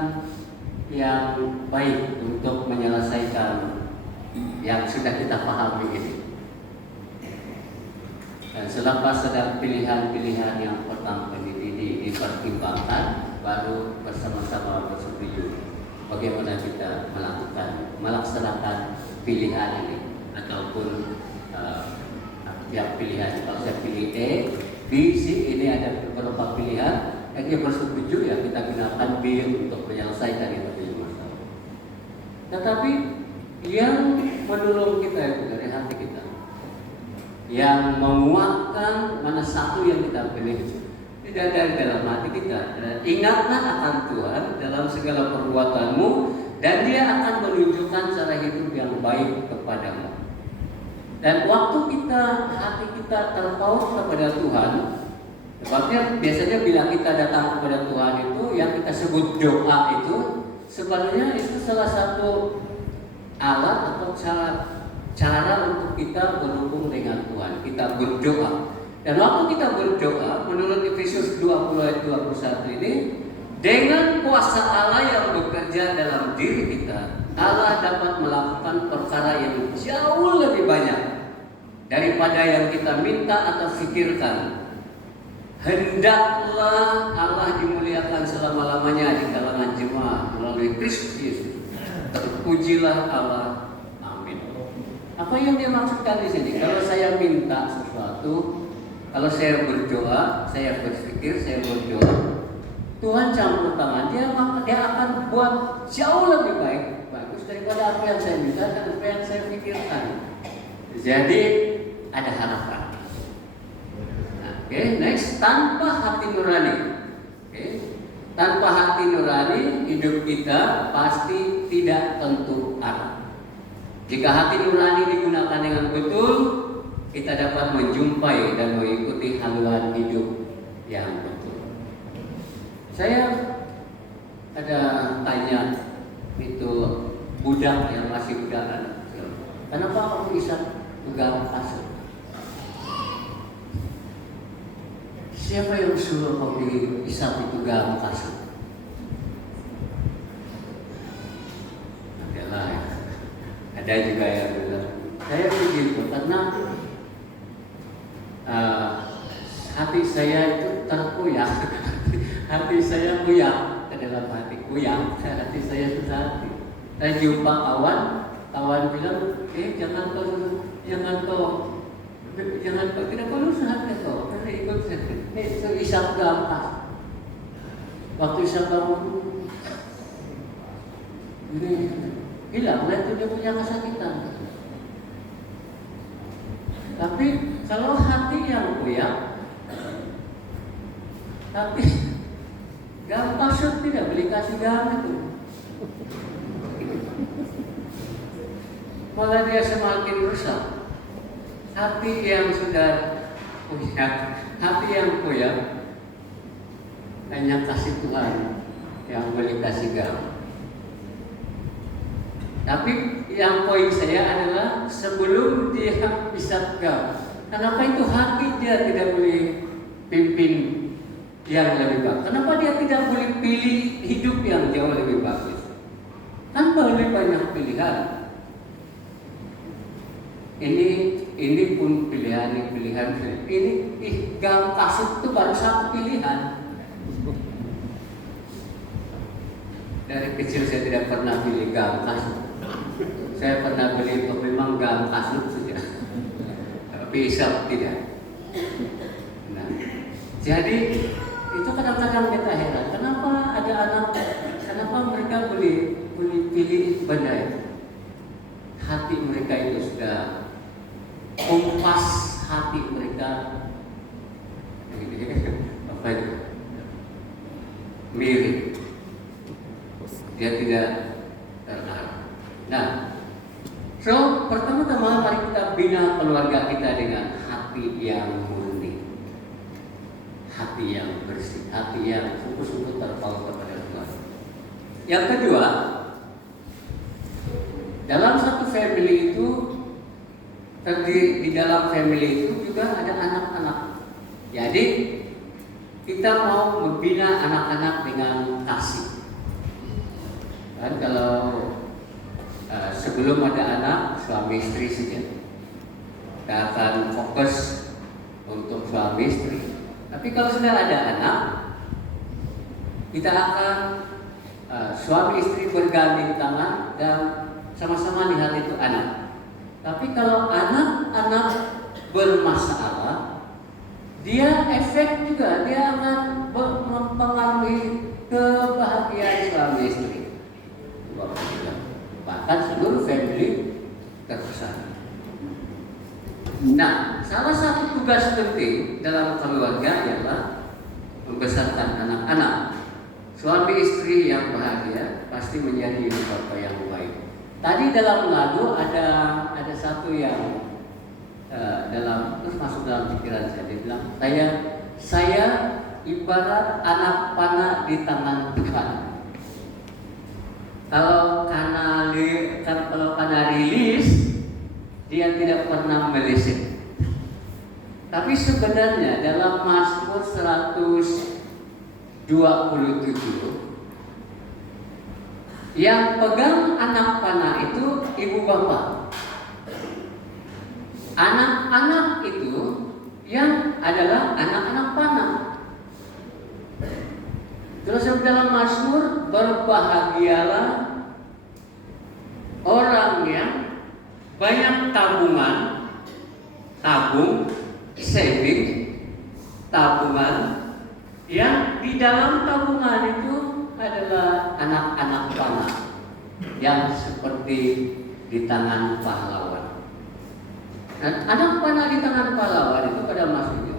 yang baik untuk menyelesaikan yang sudah kita pahami ini. Dan selepas ada pilihan-pilihan yang pertama ini dipertimbangkan, baru bersama-sama bersetuju bagaimana kita melaksanakan pilihan ini ataupun yang pilihan. Kalau saya pilih A, B, C, ini ada beberapa pilihan, dan dia bersetuju ya kita gunakan B untuk menyelesaikan itu masalah. Tetapi yang menolong kita itu dari hati kita, yang menguatkan mana satu yang kita pilih, tidak dari dalam hati kita. Ingatlah akan Tuhan dalam segala perbuatanmu, dan Dia akan menunjukkan cara hidup yang baik kepadamu. Dan waktu hati kita terpaut kepada Tuhan, sebabnya biasanya bila kita datang kepada Tuhan itu, yang kita sebut doa itu, sebenarnya itu salah satu alat atau cara untuk kita berhubung dengan Tuhan. Kita berdoa. Dan waktu kita berdoa, menurut Efesus 20 ayat 21 ini, Dengan kuasa Allah yang bekerja dalam diri kita, Allah dapat melakukan perkara yang jauh lebih banyak daripada yang kita minta atau pikirkan. Hendaklah Allah dimuliakan selama-lamanya di kalangan jemaat melalui Kristus Yesus. Terpujilah Allah. Amin. Apa yang dia maksudkan di sini? Kalau saya minta sesuatu, kalau saya berdoa, saya berpikir, saya berdoa, Tuhan campur tangan, dia akan buat jauh lebih bagus daripada apa yang saya minta dan apa yang saya pikirkan. Jadi ada harapan. Oke, next, tanpa hati nurani. Tanpa hati nurani, hidup kita pasti tidak tentu arah. Jika hati nurani digunakan dengan betul, kita dapat menjumpai dan mengikuti haluan hidup yang betul. Saya ada tanya itu budak yang masih budak, kenapa kamu bisa pegang kasut? Siapa yang suruh kamu bisa pegang kasut? Ada juga yang bilang, saya begitu karena hati saya itu terkoyak. Hati saya koyak ke dalam hati, koyak. Hati saya sudah hati. Saya jumpa kawan bilang, jangan kau, tidak perlu sehat kau, karena ikut saya. Isap gampang. Waktu isap gampang, ini hilang, itu dia punya kesakitan. Tapi kalau hati yang koyak, tapi gam kasut tidak boleh kasih gam itu. Malah dia semakin rusak. Hati yang sudah koyak, hati yang koyak, hanya kasih Tuhan yang boleh kasih gam. Tapi yang poin saya adalah sebelum dia bisa gam, kenapa itu hati dia tidak boleh pimpin yang lebih bagus? Kenapa dia tidak boleh pilih hidup yang jauh lebih bagus? Kan boleh banyak pilihan. Ini pun pilihan. Ini gam kasut itu baru satu pilihan. Dari kecil saya tidak pernah pilih gam kasut. Saya pernah beli itu memang gam kasut saja. Pisau tidak. Nah, jadi itu kadang-kadang kita heran, kenapa ada anak, kenapa mereka boleh pilih benda itu? Hati mereka itu sudah kompas hati mereka, apa itu? Mirip. Dia tidak terarah. Nah, so pertama-tama mari kita bina keluarga kita dengan hati yang murni, hati yang bersih, hati yang sungguh-sungguh terpaut kepada Tuhan. Yang kedua, dalam satu family itu, di dalam family itu juga ada anak-anak. Jadi kita mau membina anak-anak dengan kasih. Dan kalau sebelum ada anak, suami istri saja, kita akan fokus untuk suami istri. Tapi kalau sudah ada anak, kita akan suami istri bergandeng tangan dan sama-sama lihat itu anak. Tapi kalau anak-anak bermasalah, dia efek juga, dia akan mempengaruhi kebahagiaan suami istri. Bahkan seluruh family terpesan. Nah, salah satu tugas penting dalam keluarga adalah membesarkan anak-anak. Suami istri yang bahagia pasti menjadi ibu bapa yang baik. Tadi dalam lagu ada satu yang terus masuk dalam pikiran saya. Dia bilang, saya ibarat anak panah di tangan Tuhan. Kalau karena rilis, dia tidak pernah meleset. Tapi sebenarnya dalam Mazmur 103 27, yang pegang anak panah itu ibu bapak. Anak-anak itu yang adalah anak-anak panah. Terus dalam Mazmur, berbahagialah orang yang banyak tabung, saving, tabungan, yang di dalam tabungan itu adalah anak-anak panah yang seperti di tangan pahlawan. Dan anak panah di tangan pahlawan itu pada maksudnya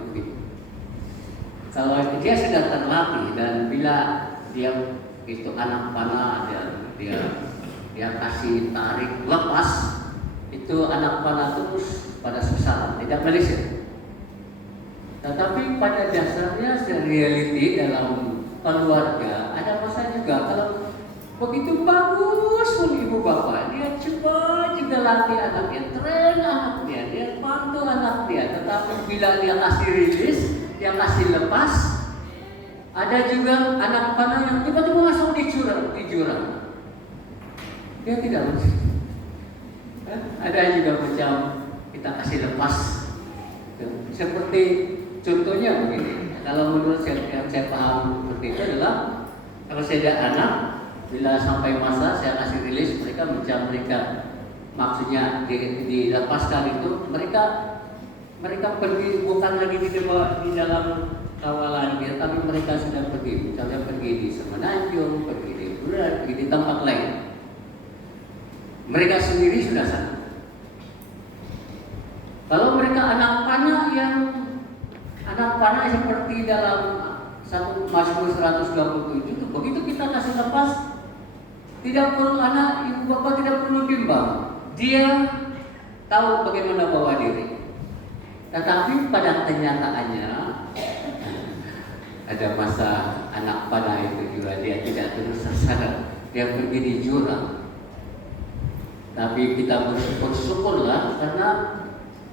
kalau dia sudah terlatih dan bila dia itu anak panah dia kasih tarik lepas, itu anak panah terus pada sasaran, tidak meleset. Tetapi pada dasarnya reality dalam keluarga ada masa juga kalau begitu bagus pun ibu bapak, dia coba juga latih anaknya, train anaknya, dia bantu anaknya. Tetapi bila dia kasih rilis, dia kasih lepas, ada juga anak panah yang tiba-tiba masuk di jurang. Dia tidak masuk. Ada juga macam kita kasih lepas. Seperti contohnya begini. Kalau menurut yang saya paham seperti itu adalah kalau saya ada anak, bila sampai masa saya kasih rilis, mereka maksudnya dilepaskan itu mereka pergi bukan lagi di dalam kawalan dia, tapi mereka sudah pergi, misalnya pergi di Semenanjung, pergi di Bulan, pergi di tempat lain. Mereka sendiri sudah sana. Kalau mereka anak panah seperti dalam satu Mazmur 127 itu, begitu kita kasih lepas, tidak perlu ibu bapak tidak perlu bimbang, dia tahu bagaimana bawa diri. Tetapi pada kenyataannya ada masa anak panah itu juga dia tidak terus sasaran, dia pergi di jurang. Tapi kita bersyukurlah karena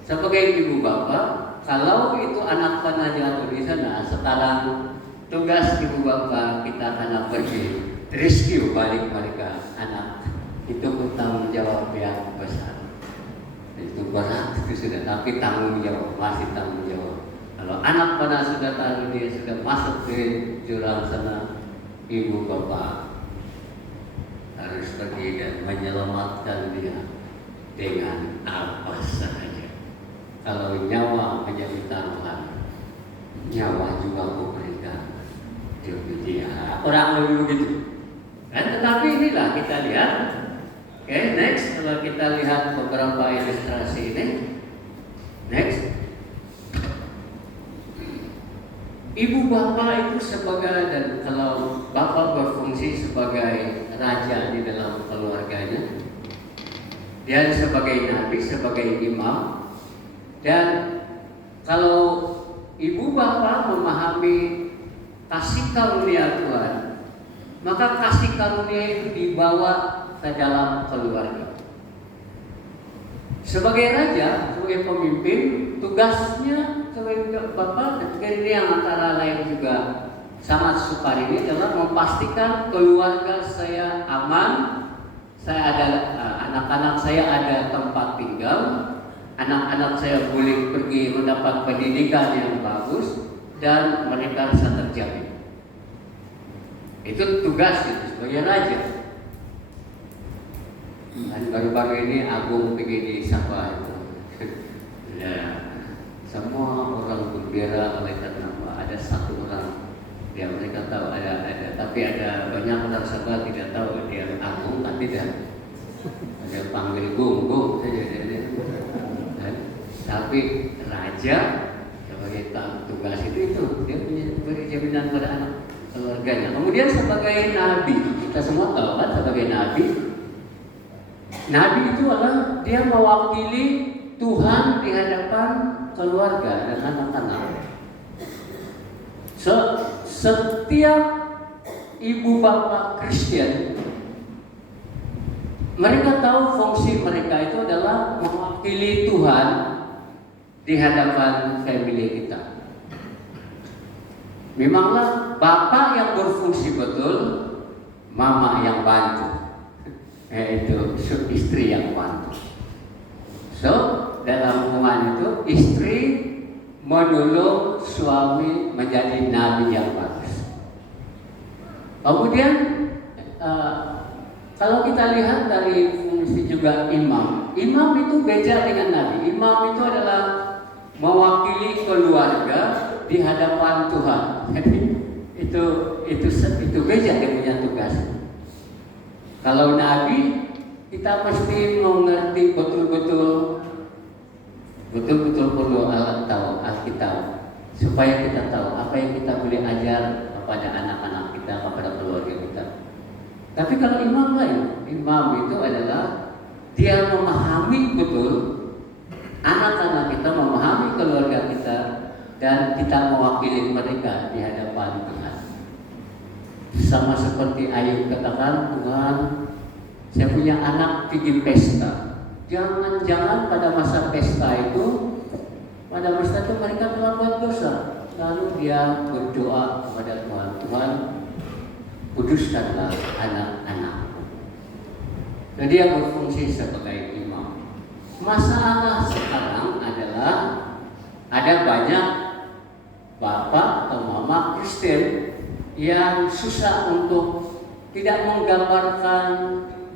sebagai ibu bapak, kalau itu anak panah jatuh di sana, sekarang tugas ibu bapak kita akan pergi rescue balik mereka anak. Itu bertanggung jawab yang besar. Itu berat itu sudah, tapi tanggung jawab, masih tanggung jawab. Kalau anak panah sudah tahu dia sudah masuk ke jurang sana, ibu bapak harus pergi dan menyelamatkan dia dengan apa saja. Kalau nyawa menjadi taruhan, nyawa juga kuberikan dia. Orang lebih begitu. Dan tetapi inilah kita lihat. Oke, next, kalau kita lihat beberapa ilustrasi ini. Next. Ibu bapak itu sebagai, dan kalau bapak berfungsi sebagai raja di dalam keluarganya, dan sebagai nabi, sebagai imam, dan kalau ibu bapak memahami kasih karunia Tuhan, maka kasih karunia itu dibawa ke dalam keluarga. Sebagai raja, sebagai pemimpin, tugasnya sebagai bapak, dan ini yang antara lain juga sangat sukar ini adalah memastikan keluarga saya aman, saya ada anak-anak saya ada tempat tinggal, anak-anak saya boleh pergi mendapat pendidikan yang bagus, dan mereka bisa terjamin. Itu tugas itu sebagai raja. Dan baru-baru ini Agung pergi di Sabah itu. Ya, semua orang berbeda oleh karena ada satu orang dia mereka tahu ada, tapi ada banyak orang Sabah tidak tahu dia Agung kan tidak. Ada panggil Gung saja dia. Tapi raja sebagai tugas itu dia punya beri jaminan pada anak keluarganya. Kemudian sebagai nabi, kita semua tahu kan sebagai nabi itu adalah dia mewakili Tuhan di hadapan keluarga dan anak-anak. Setiap ibu bapak Kristen, mereka tahu fungsi mereka itu adalah mewakili Tuhan di hadapan family kita. Memanglah bapak yang berfungsi betul, mama yang bantu, yaitu istri yang bantu. So, dalam hubungan itu istri menolong suami menjadi nabi yang bagus. Kemudian kalau kita lihat dari fungsi juga imam itu beda dengan nabi. Imam itu adalah mewakili keluarga di hadapan Tuhan. Jadi itu beda dia punya tugas. Kalau nabi kita mesti mengerti betul-betul perlu Alkitab supaya kita tahu apa yang kita boleh ajar kepada anak-anak kita, kepada keluarga kita. Tapi kalau imam lain, imam itu adalah dia memahami betul anak-anak kita, memahami keluarga kita, dan kita mewakili mereka di hadapan Tuhan. Sama seperti Ayub katakan, Tuhan, saya punya anak pergi pesta. Jangan-jangan pada masa pesta itu mereka telah buat dosa. Lalu dia berdoa kepada Tuhan, Tuhan, kuduskanlah anak-anakku. Jadi dia berfungsi sebagai imam. Masalah sekarang adalah ada banyak bapak atau mama Kristen yang susah untuk tidak menggambarkan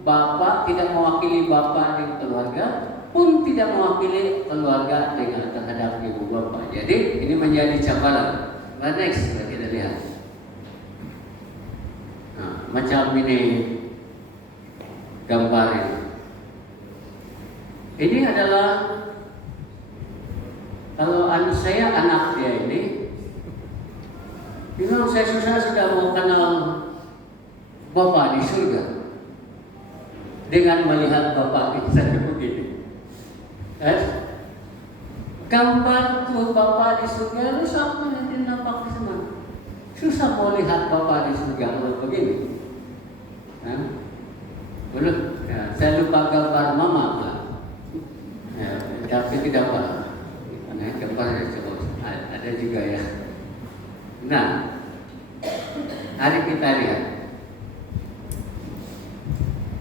bapak, tidak mewakili bapak di keluarga, pun tidak mewakili keluarga dengan terhadap ibu bapak. Jadi ini menjadi cabaran. Next kita lihat. Nah, macam ini gambar ini. Ini adalah kalau saya anak dia ini, bilang saya sudah mau kenal bapak di surga dengan melihat bapak kita begini. Gambar tuh bapak di surga itu sama nanti nampak semua. Susah mau lihat bapak di surga kalau begini. Belum. Ya, saya lupa gambar mama lah. Ya, tapi tidak apa. Gambar ada juga ya. Nah, hari kita lihat.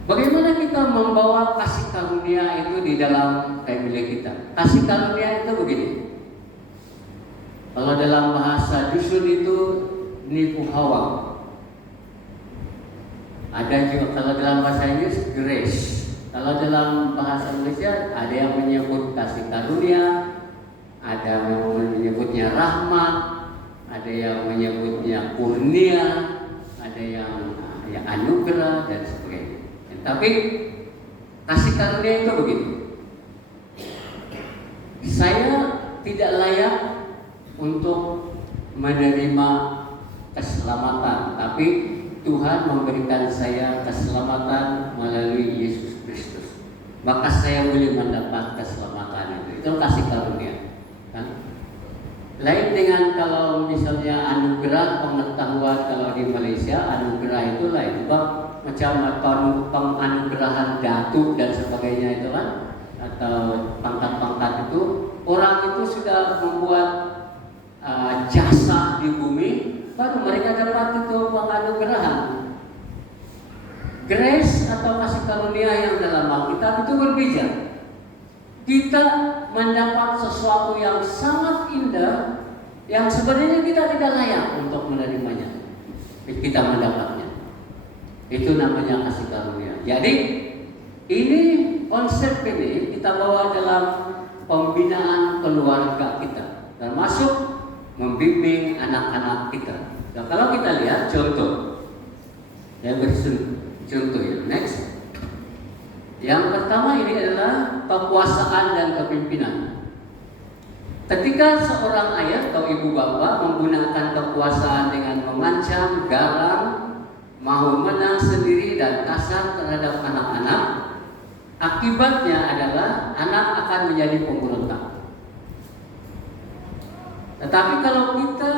Bagaimana kita membawa kasih karunia itu di dalam family kita? Kasih karunia itu begini. Kalau dalam bahasa dusun itu nipu hawa. Ada juga kalau dalam bahasa Inggris grace. Kalau dalam bahasa Indonesia ada yang menyebut kasih karunia, ada yang menyebutnya rahmat, ada yang menyebutnya kurnia, ada yang anugerah dan sebagainya. Tapi kasih karunia itu begini. Saya tidak layak untuk menerima keselamatan, tapi Tuhan memberikan saya keselamatan melalui Yesus Kristus. Maka saya boleh mendapat keselamatan itu. Itu kasih karunia. Kan? Lain dengan kalau misalnya anugerah pengetahuan, kalau di Malaysia anugerah itu lain. Macam penganugerahan datuk dan sebagainya itu kan, atau pangkat-pangkat itu, orang itu sudah membuat jasa di bumi, baru mereka dapat itu penganugerahan. Grace atau kasih karunia yang dalam Alkitab itu berbeda. Kita mendapat sesuatu yang sangat indah, yang sebenarnya kita tidak layak untuk menerimanya. Kita mendapatnya. Itu namanya kasih karunia. Jadi ini konsep ini kita bawa dalam pembinaan keluarga kita, termasuk membimbing anak-anak kita. Nah, kalau kita lihat contoh, yang contoh ya, next. Yang pertama ini adalah kekuasaan dan kepemimpinan. Ketika seorang ayah atau ibu bapa menggunakan kekuasaan dengan mengancam, garang, mau menang sendiri dan kasar terhadap anak-anak, akibatnya adalah anak akan menjadi pemberontak. Tetapi kalau kita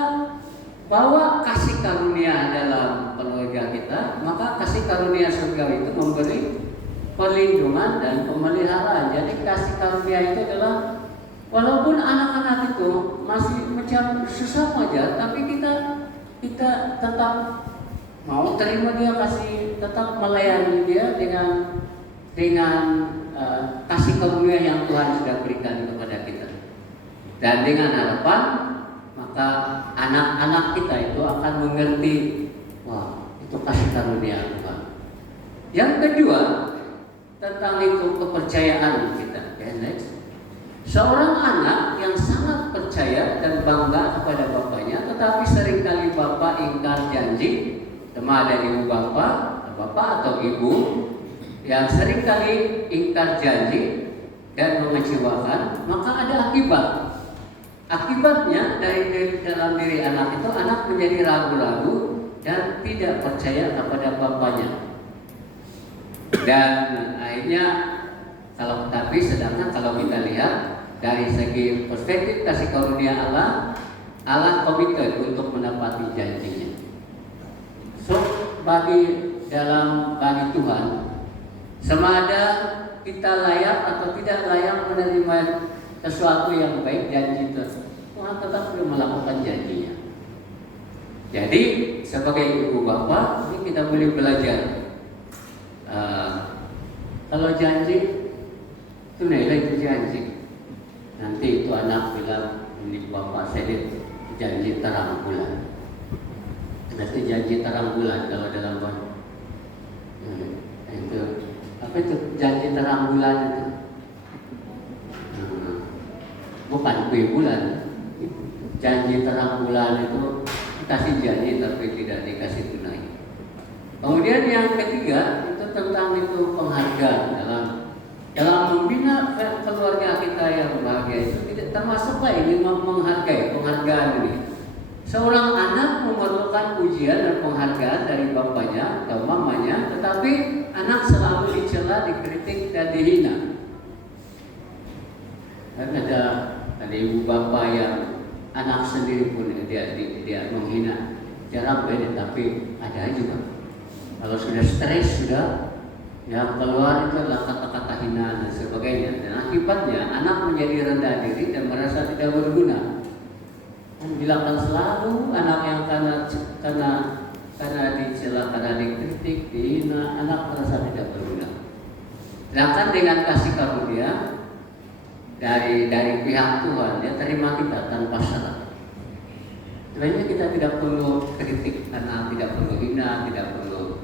bawa kasih karunia dalam keluarga kita, maka kasih karunia surga itu memberi perlindungan dan pemeliharaan. Jadi kasih karunia itu adalah walaupun anak-anak itu masih macam susah aja, tapi kita kita tetap mau terima dia, tetap melayani dia dengan kasih karunia yang Tuhan sudah berikan kepada kita. Dan dengan harapan maka anak-anak kita itu akan mengerti, wah, itu kasih karunia Tuhan. Yang kedua, tentang itu kepercayaan kita. Next. Seorang anak yang sangat percaya dan bangga kepada bapaknya, tetapi seringkali bapak ingkar janji, sama ada ibu bapak atau ibu yang seringkali ingkar janji dan mengecewakan, maka ada akibat. Akibatnya dari dalam diri anak itu, anak menjadi ragu-ragu dan tidak percaya kepada bapaknya. Dan akhirnya sedangkan kalau kita lihat dari segi perspektif kasih karunia Allah komitmen untuk menepati janjinya. So bagi Tuhan, semada kita layak atau tidak layak menerima sesuatu yang baik, janji Tuhan tetap belum melakukan janjinya. Jadi sebagai ibu bapak ini kita boleh belajar. Kalau janji tunailah itu janji. Nanti itu anak bilang, ini bapak saya janji terang bulan. Nanti janji terang bulan kalau dalam bahasa itu apa itu janji terang bulan itu? Bukan kue bulan. Janji terang bulan itu kasih janji tapi tidak dikasih tunai. Kemudian yang ketiga itu tentang itu penghargaan dalam membina keluarga kita yang bahagia itu tidak termasuk ini menghargai penghargaan ini. Seorang anak memerlukan pujian dan penghargaan dari bapaknya atau mamanya, tetapi anak selalu dicela, dikritik dan dihina. Dan ada ibu bapak yang anak sendiri pun dia menghina. Jarang beda, tapi ada juga. Kalau sudah stres yang keluar itu adalah kata-kata hinaan dan sebagainya. Dan akibatnya anak menjadi rendah diri dan merasa tidak berguna. Dan dilakukan selalu anak yang karena dicela, karena dikritik, dihina, anak merasa tidak berguna. Sedangkan dengan kasih karunia dari pihak Tuhan, dia terima kita tanpa syarat. Sebenarnya kita tidak perlu kritik, karena tidak perlu hina, tidak perlu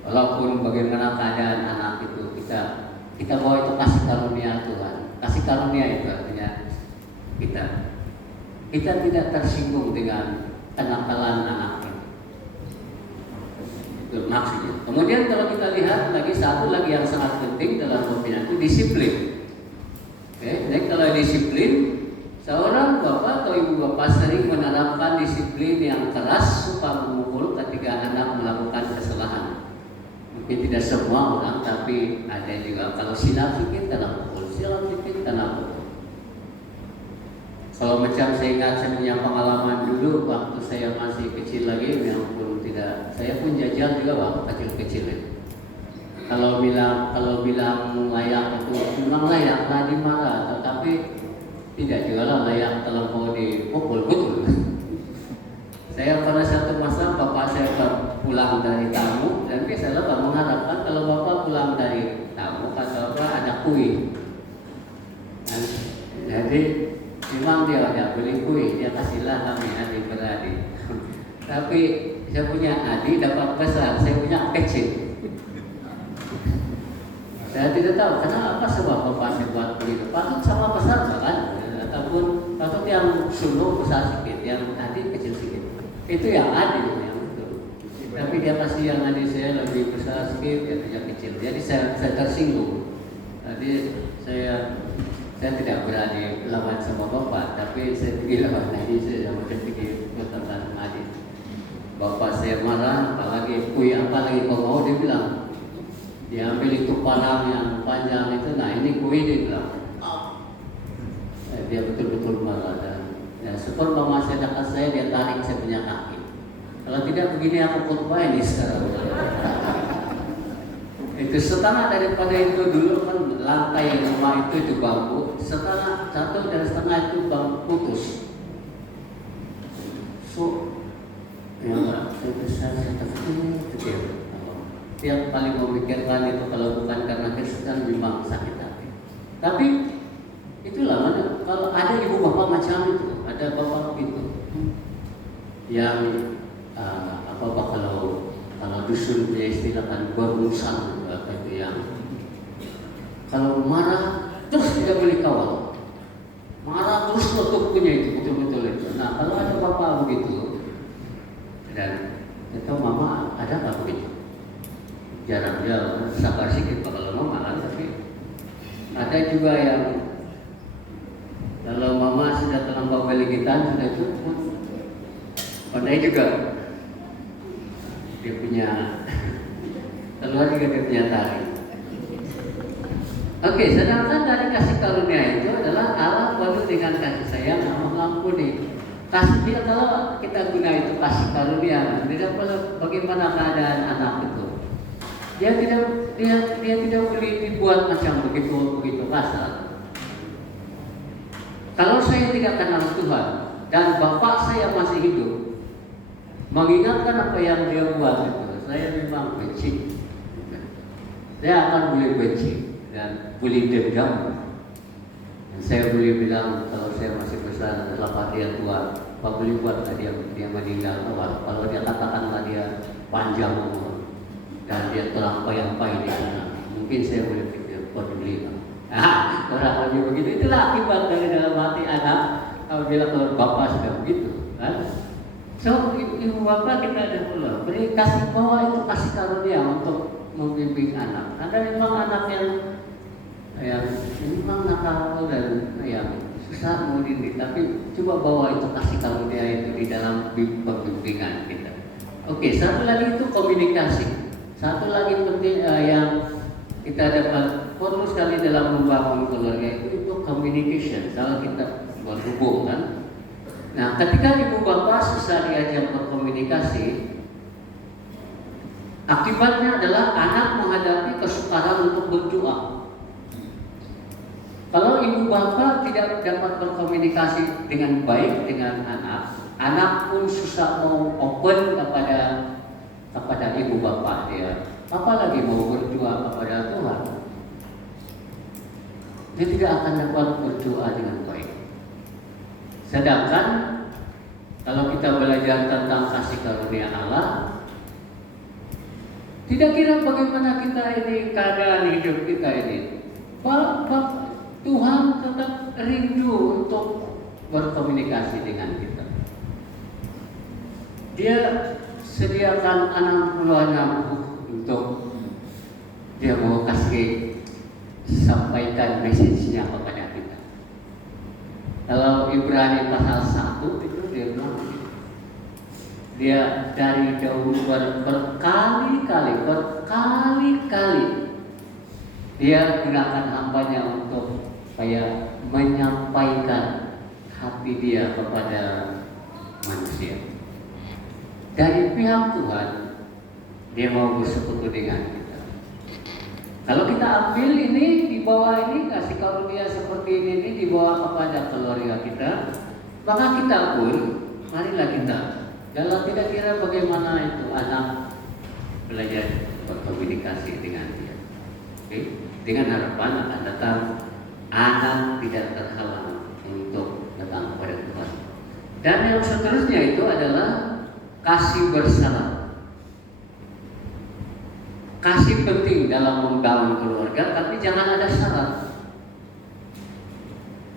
walaupun bagaimana keadaan anak itu, kita bawa itu kasih karunia Tuhan. Kasih karunia itu artinya kita tidak tersinggung dengan kenakalan anak itu maksudnya. Kemudian kalau kita lihat lagi satu lagi yang sangat penting dalam pembinaan itu disiplin. Jadi kalau disiplin, seorang bapak atau ibu bapak sering menerapkan disiplin yang keras supaya memukul ketika anak melakukan kesalahan. Mungkin tidak semua orang, tapi ada juga kalau silap sedikit dalam pukul, silap sedikit dalam pukul. Kalau macam saya ingat, saya punya pengalaman dulu waktu saya masih kecil lagi, yang pun tidak, saya pun jajal juga waktu kecil-kecil. Kalau bilang layak itu memang layak lah dimarah, tetapi tidak juga lah layak terlampau dipukul betul. Saya pada satu masa bapak saya pulang dari tamu, dan saya selalu mengharapkan kalau bapak pulang dari tamu atau ada kue. Jadi memang dia ada beli kue, dia kasihlah kami adik beradik. Tapi saya punya adik dapat besar, saya punya kecil. Saya tidak tahu kenapa sebab bapak saya buat begitu. Patut sama besar kan, ataupun patut yang sulung besar sedikit, yang adik kecil sedikit. Itu yang adil yang betul. Tapi dia kasih yang adik saya lebih besar sedikit, yang kecil. Jadi saya tersinggung. Jadi saya tidak berani lawan sama bapak, tapi saya pergi lawan adik saya, pergi bertentang sama adik. Bapak saya marah, apalagi kue apalagi kau mau, dia bilang. Dia ambil itu palang yang panjang itu, nah ini kue, dia bilang. Dia betul-betul marah. Dan seperti saya dekat saya, dia tarik saya punya kaki. Kalau tidak begini aku khotbah ini sekarang. Itu setengah daripada itu dulu kan lantai rumah itu bambu, satu dan setengah itu bambu putus. So, ya saya besar, saya takut gitu ya. Yang paling memikirkan itu kalau bukan karena Kristen memang sakit hati. Tapi itulah mana kalau ada ibu bapak macam itu, ada bapak itu yang kalau dusun dia istilahkan bermusang itu yang kalau marah terus tidak boleh kawal, marah terus tutup punya itu betul-betul itu. Nah kalau ada bapak begitu dan itu mama ada apa begitu? Jarang dia sabar sedikit kalau mama kan, tapi ada juga yang kalau mama sudah terlampau beligitan sudah itu pandai juga dia punya keluar juga dia punya tarik. Oke, sedangkan dari kasih karunia itu adalah Allah penuh dengan kasih sayang yang mengampuni. Kasih dia kalau kita guna itu kasih karunia, tidak perlu bagaimana keadaan anak itu. Dia tidak boleh dibuat macam begitu kasar. Kalau saya tidak kenal Tuhan dan bapak saya masih hidup, mengingatkan apa yang dia buat itu, saya memang benci. Saya akan boleh benci dan boleh dendam. Dan saya boleh bilang kalau saya masih besar setelah dia tua, apa boleh buat dia meninggal awal. Kalau dia katakanlah dia panjang umur dan dia terlampai-lampai di sana, mungkin saya boleh pikir peduli. Orang lagi begitu, itulah akibat dari dalam hati anak. Apabila kalau bapak sudah begitu, kan? So ibu bapak kita ada perlu beri kasih bawa itu kasih karunia untuk membimbing anak. Ada memang anak yang memang nakal dan yang susah mau didik, tapi coba bawa itu kasih karunia itu di dalam pembimbingan kita. Oke, satu lagi itu komunikasi. Satu lagi penting yang kita dapat perlu sekali dalam membangun keluarga itu communication. Kalau kita berhubung kan. Nah, ketika ibu bapak susah diajak berkomunikasi, akibatnya adalah anak menghadapi kesukaran untuk berdoa. Kalau ibu bapak tidak dapat berkomunikasi dengan baik dengan anak pun susah mau open kepada ibu bapak dia. Apalagi mau berdoa kepada Tuhan. Dia tidak akan dapat berdoa dengan baik. Sedangkan kalau kita belajar tentang kasih karunia Allah, tidak kira bagaimana kita ini keadaan hidup kita ini, Tuhan tetap rindu untuk berkomunikasi dengan kita. Dia sediakan 66 untuk dia mau kasih sampaikan message-nya kepada kita. Kalau Ibrani pasal 1 itu dia bilang dia dari dahulu berkali-kali dia gunakan hambanya untuk supaya menyampaikan hati dia kepada manusia. Dari pihak Tuhan dia mau bersekutu dengan kita. Kalau kita ambil ini di bawah ini kasih karunia seperti ini dibawa kepada keluarga kita, maka kita pun marilah kita dalam tidak kira bagaimana itu anak belajar berkomunikasi dengan dia. Oke? Dengan harapan akan datang anak tidak terhalang untuk datang kepada Tuhan. Dan yang seterusnya itu adalah kasih bersyarat. Kasih penting dalam membangun keluarga, tapi jangan ada syarat.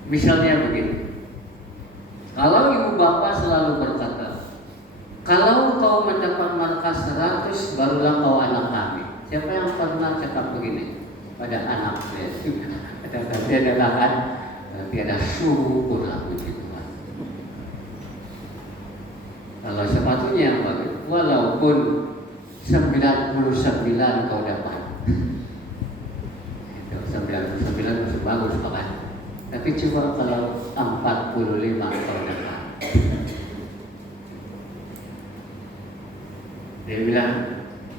Misalnya begini, kalau ibu bapak selalu berkata, kalau kau mendapat markah 100, barulah kau anak kami. Siapa yang pernah cakap begini pada anak dia? Dia adalah kan, tiada syukurlah puji Tuhan. Kalau sepatunya yang bagus, walaupun 99 kau dapat. 99 masih bagus kan? Tapi coba kalau 45 kau dapat. Dia bilang,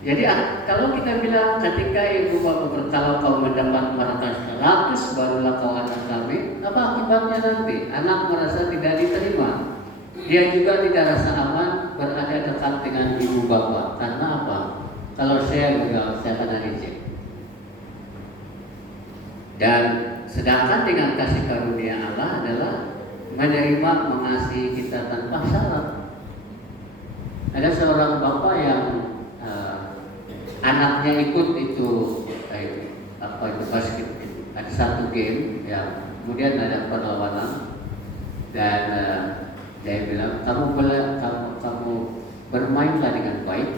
jadi kalau kita bilang ketika ibu bapak berkata kau mendapat markah 100 barulah kau anak kami, apa akibatnya nanti? Anak merasa tidak diterima. Dia juga tidak rasa aman berada dekat dengan ibu bapak. Karena apa? Kalau saya gagal, saya akan reject. Dan sedangkan dengan kasih karunia Allah adalah menerima, mengasihi kita tanpa syarat. Ada seorang bapak yang anaknya ikut itu basket. Ada satu game yang kemudian ada perlawanan dan dia bilang kamu bermainlah dengan baik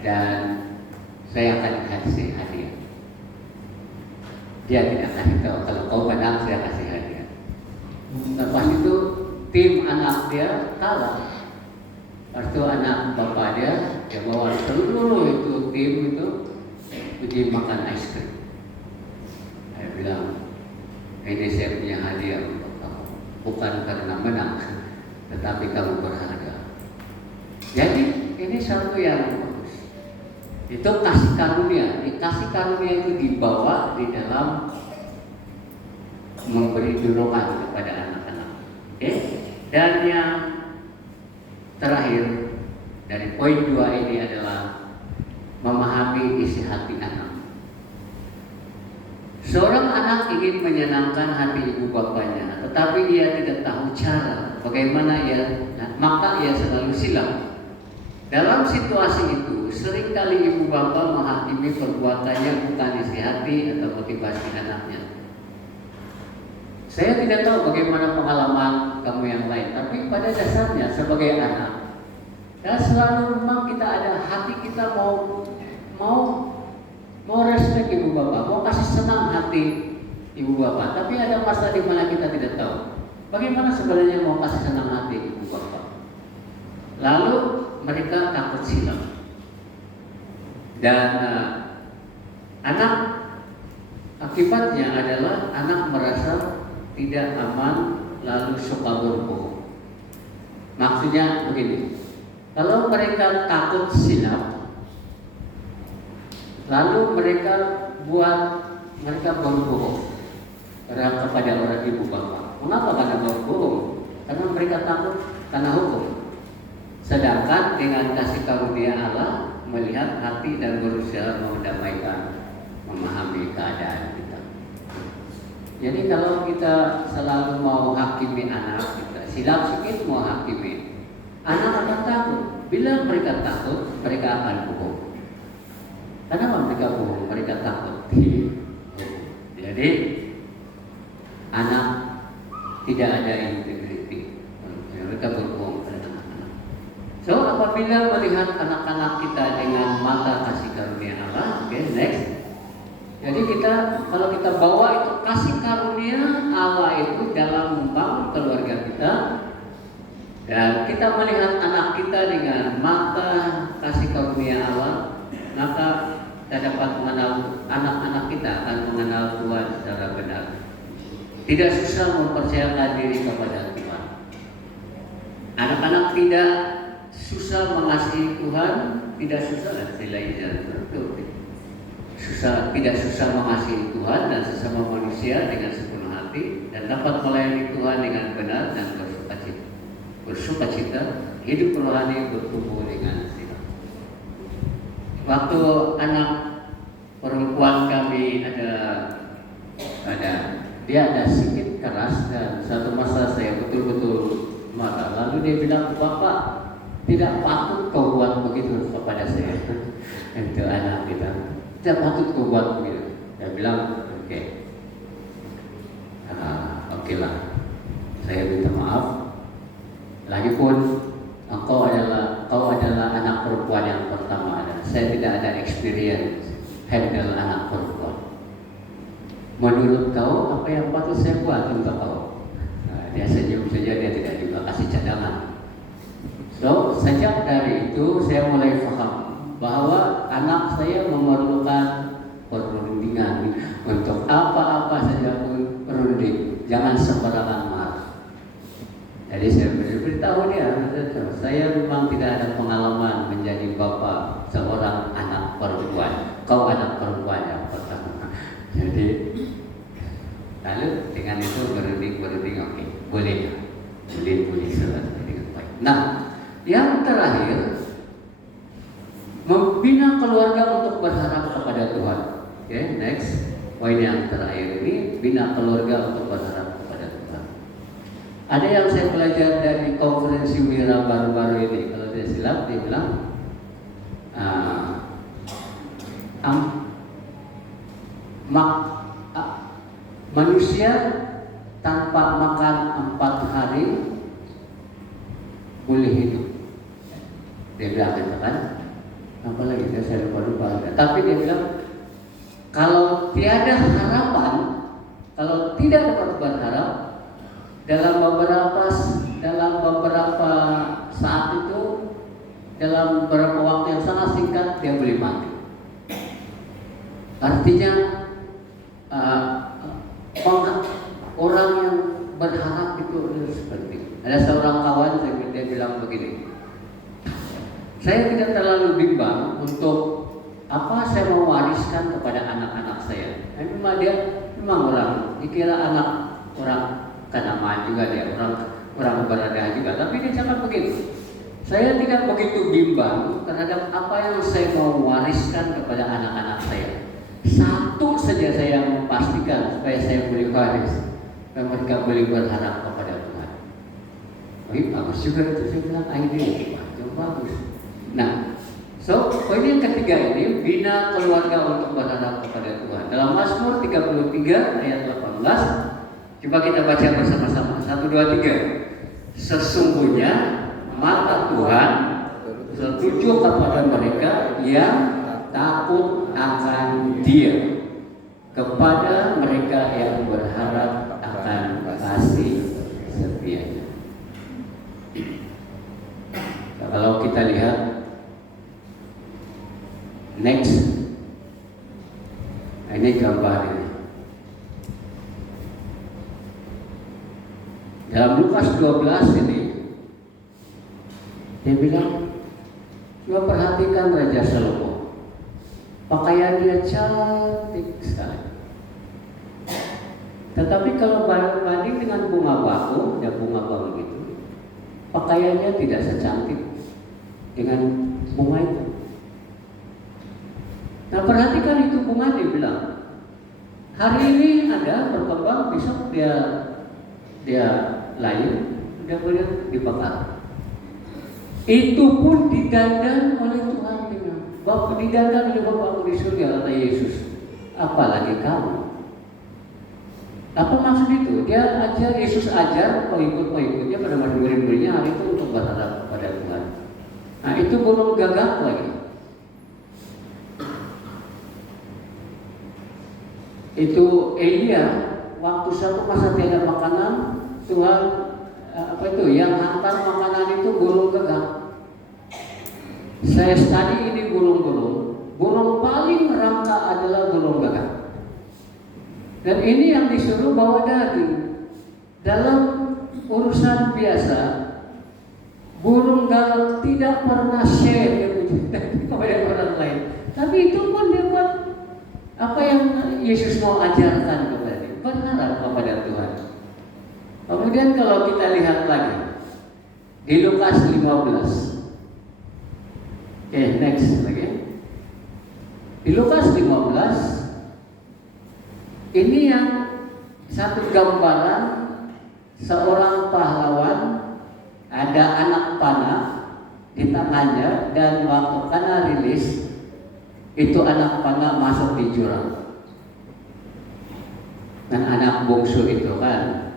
dan saya akan kasih hadiah. Dia tidak kasih tahu kalau kau menang saya kasih hadiah. Lepas itu tim anak dia kalah. Lepas itu anak bapak dia bawa seluruh itu tim itu pergi makan es krim. Saya bilang ini saya punya hadiah untuk kamu, bukan karena menang, tetapi kamu berharga. Jadi ini satu yang bagus. Itu kasih karunia. Kasih karunia itu dibawa di dalam memberi dorongan kepada anak-anak. Dan yang terakhir dari poin 2 ini adalah memahami isi hati anak. Seorang anak ingin menyenangkan hati ibu bapanya, tetapi ia tidak tahu cara bagaimana maka ia selalu silap. Dalam situasi itu, seringkali ibu bapa menghakimi perbuatannya bukan isi hati atau motivasi anaknya. Saya tidak tahu bagaimana pengalaman kamu yang lain, tapi pada dasarnya sebagai anak, dan selalu memang kita ada hati kita mau respect ibu bapa, mau kasih senang hati ibu bapa, tapi ada masa di mana kita tidak tahu bagaimana sebenarnya mau kasih senang hati ibu bapa. Lalu mereka takut silap dan anak akibatnya adalah anak merasa tidak aman lalu suka berbohong. Maksudnya begini, kalau mereka takut silap lalu mereka berbohong kepada orang ibu bapa. Mengapa? Karena berbohong, karena mereka takut karena hukum. Sedangkan dengan kasih karunia Allah melihat hati dan berusaha mendamaikan, memahami keadaan kita. Jadi kalau kita selalu mau hakimi anak kita, silap sedikit mau hakimi, anak akan takut. Bila mereka takut, mereka akan bohong. Kenapa mereka bohong? Mereka takut. Jadi anak tidak ada integriti, mereka berbohong pada anak-anak. So apabila melihat anak-anak kita dengan mata kasih karunia Allah, next. Jadi kalau kita bawa itu kasih karunia Allah itu dalam membangun keluarga kita, dan kita melihat anak kita dengan mata kasih karunia Allah, maka kita dapat mengenal anak-anak kita akan mengenal Tuhan secara benar. Tidak susah mempercayakan diri kepada Tuhan. Anak-anak tidak susah mengasihi Tuhan, tidak susah tidak susah mengasihi Tuhan dan sesama manusia dengan sepenuh hati, dan dapat melayani Tuhan dengan benar dan bersukacita, hidup rohani bertumbuh dengan sila. Waktu anak perempuan kami dia ada sedikit keras, dan suatu masa saya betul-betul marah. Lalu dia bilang, "Bapak, tidak patut kau buat begitu kepada saya." Itu anak kita, tidak patut kau buat begitu. Saya bilang, oke lah, saya minta maaf. Lagipun kau adalah anak perempuan yang pertama. Saya tidak ada experience handle anak perempuan. Menurut kau apa yang patut saya buat untuk kau? Dia senyum saja, dia tidak juga kasih cadangan. So sejak dari itu saya mulai paham bahwa anak saya memerlukan perundingan untuk apa-apa saja pun perunding, jangan sembarangan marah. Jadi saya beritahu dia, saya memang tidak ada pengalaman menjadi bapak seorang anak perempuan. Kau anak perempuan yang pertama. Jadi lalu dengan itu berunding, oke, boleh selesai dengan baik. terakhir, membina keluarga untuk berharap kepada Tuhan. Oke, next. Poin yang terakhir ini, bina keluarga untuk berharap kepada Tuhan. Ada yang saya belajar dari konferensi Wira baru-baru ini. Kalau saya silap, dia bilang manusia tanpa makan 4 hari boleh hidup. Dia bilang gitu kan. Apa lagi? Saya lupa. Tapi dia bilang kalau tiada harapan, kalau tidak dapat berharap, dalam beberapa saat itu, dalam beberapa waktu yang sangat singkat dia boleh mati. Artinya orang yang berharap itu seperti itu. Ada seorang kawan dia bilang begini, saya tidak terlalu bimbang untuk apa saya mau wariskan kepada anak-anak saya. Memang dia orang dikira anak orang kenamaan juga, dia orang berada juga. Tapi dia cakap begini, saya tidak begitu bimbang terhadap apa yang saya mau wariskan kepada anak-anak saya. Satu saja saya mau pastikan supaya saya boleh waris, supaya mereka boleh berharap kepada Tuhan. Bagus juga itu, saya bilang ide itu bagus. Nah, poin yang ketiga ini, bina keluarga untuk berharap kepada Tuhan. Dalam Mazmur 33 ayat 18, coba kita baca bersama-sama. 1, 2, 3. Sesungguhnya mata Tuhan tertuju kepada mereka yang takut akan Dia, kepada mereka yang berharap akan kasih setia-Nya. Kalau kita lihat next, ini gambar ini. Dalam Lukas 12 ini, dia bilang, coba perhatikan Raja Salomo. Pakaian dia cantik sekali. Tetapi kalau banding dengan bunga bakung, ya bunga bakung itu, pakaiannya tidak secantik dengan bunga itu. Nah, perhatikan itu bunga, dia bilang, hari ini ada berkembang, besok dia lain, dia boleh dibakar. Itu pun didandan oleh Tuhan dengan Bapak, didandan oleh Bapakku di surga, kata Yesus. Apalagi kamu. Apa maksud itu? Yesus ajar pengikut-pengikutnya pada murid-muridnya hari itu untuk berharap kepada Tuhan. Nah, itu burung gagak lagi. Itu Elia, waktu satu masa tiada makanan, Tuhan yang hantar makanan itu burung gagak. Saya study ini burung paling rangka adalah burung gagak. Dan ini yang disuruh bawa daging. Dalam urusan biasa, burung gagak tidak pernah share kepada orang lain. Tapi itu pun dia buat apa yang Yesus mau ajarkan kepada dia, berharap kepada Tuhan. Kemudian kalau kita lihat lagi di Lukas 15. Next lagi. Di Lukas 15 ini yang satu gambaran seorang pahlawan, ada anak panah di tangannya, dan waktu panah rilis itu anak panah masuk di jurang. Dan anak bungsu itu kan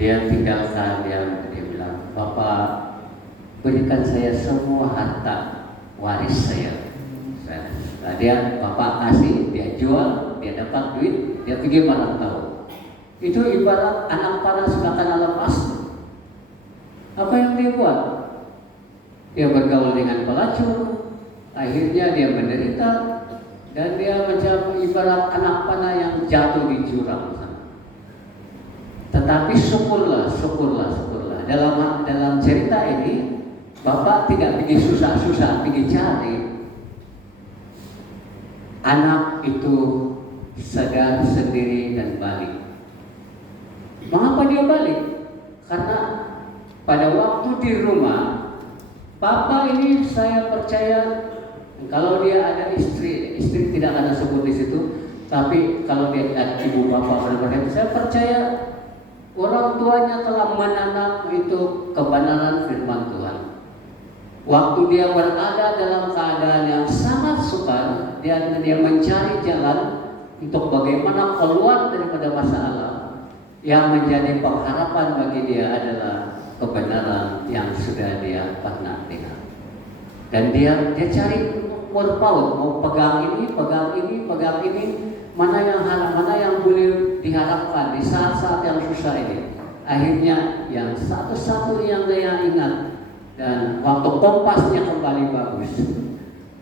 dia tinggalkan, dia bilang, Bapak, berikan saya semua harta waris saya. Nah, Bapak kasih, dia jual, dia dapat duit, dia pergi malam tahu. Itu ibarat anak panah sudah kena lepas. Apa yang dia buat? Dia bergaul dengan pelacur, akhirnya dia menderita, dan dia macam ibarat anak panah yang jatuh di jurang. Tetapi syukurlah. Dalam cerita ini, Bapak tidak pergi susah-susah, pergi cari. Anak itu sadar sendiri dan balik. Mengapa dia balik? Karena pada waktu di rumah, Papa ini saya percaya kalau dia ada istri tidak ada sebut di situ, tapi kalau dia ada ibu bapak benar-benar, saya percaya orang tuanya telah menanam itu kebenaran firman Tuhan. Waktu dia berada dalam keadaan yang sangat sukar, dia mencari jalan untuk bagaimana keluar daripada masalah. Yang menjadi pengharapan bagi dia adalah kebenaran yang sudah dia pernah dengar. Dan dia cari berpaut, mau pegang ini, mana yang boleh diharapkan di saat-saat yang susah ini. Akhirnya yang satu-satu yang dia ingat, dan waktu kompasnya kembali bagus,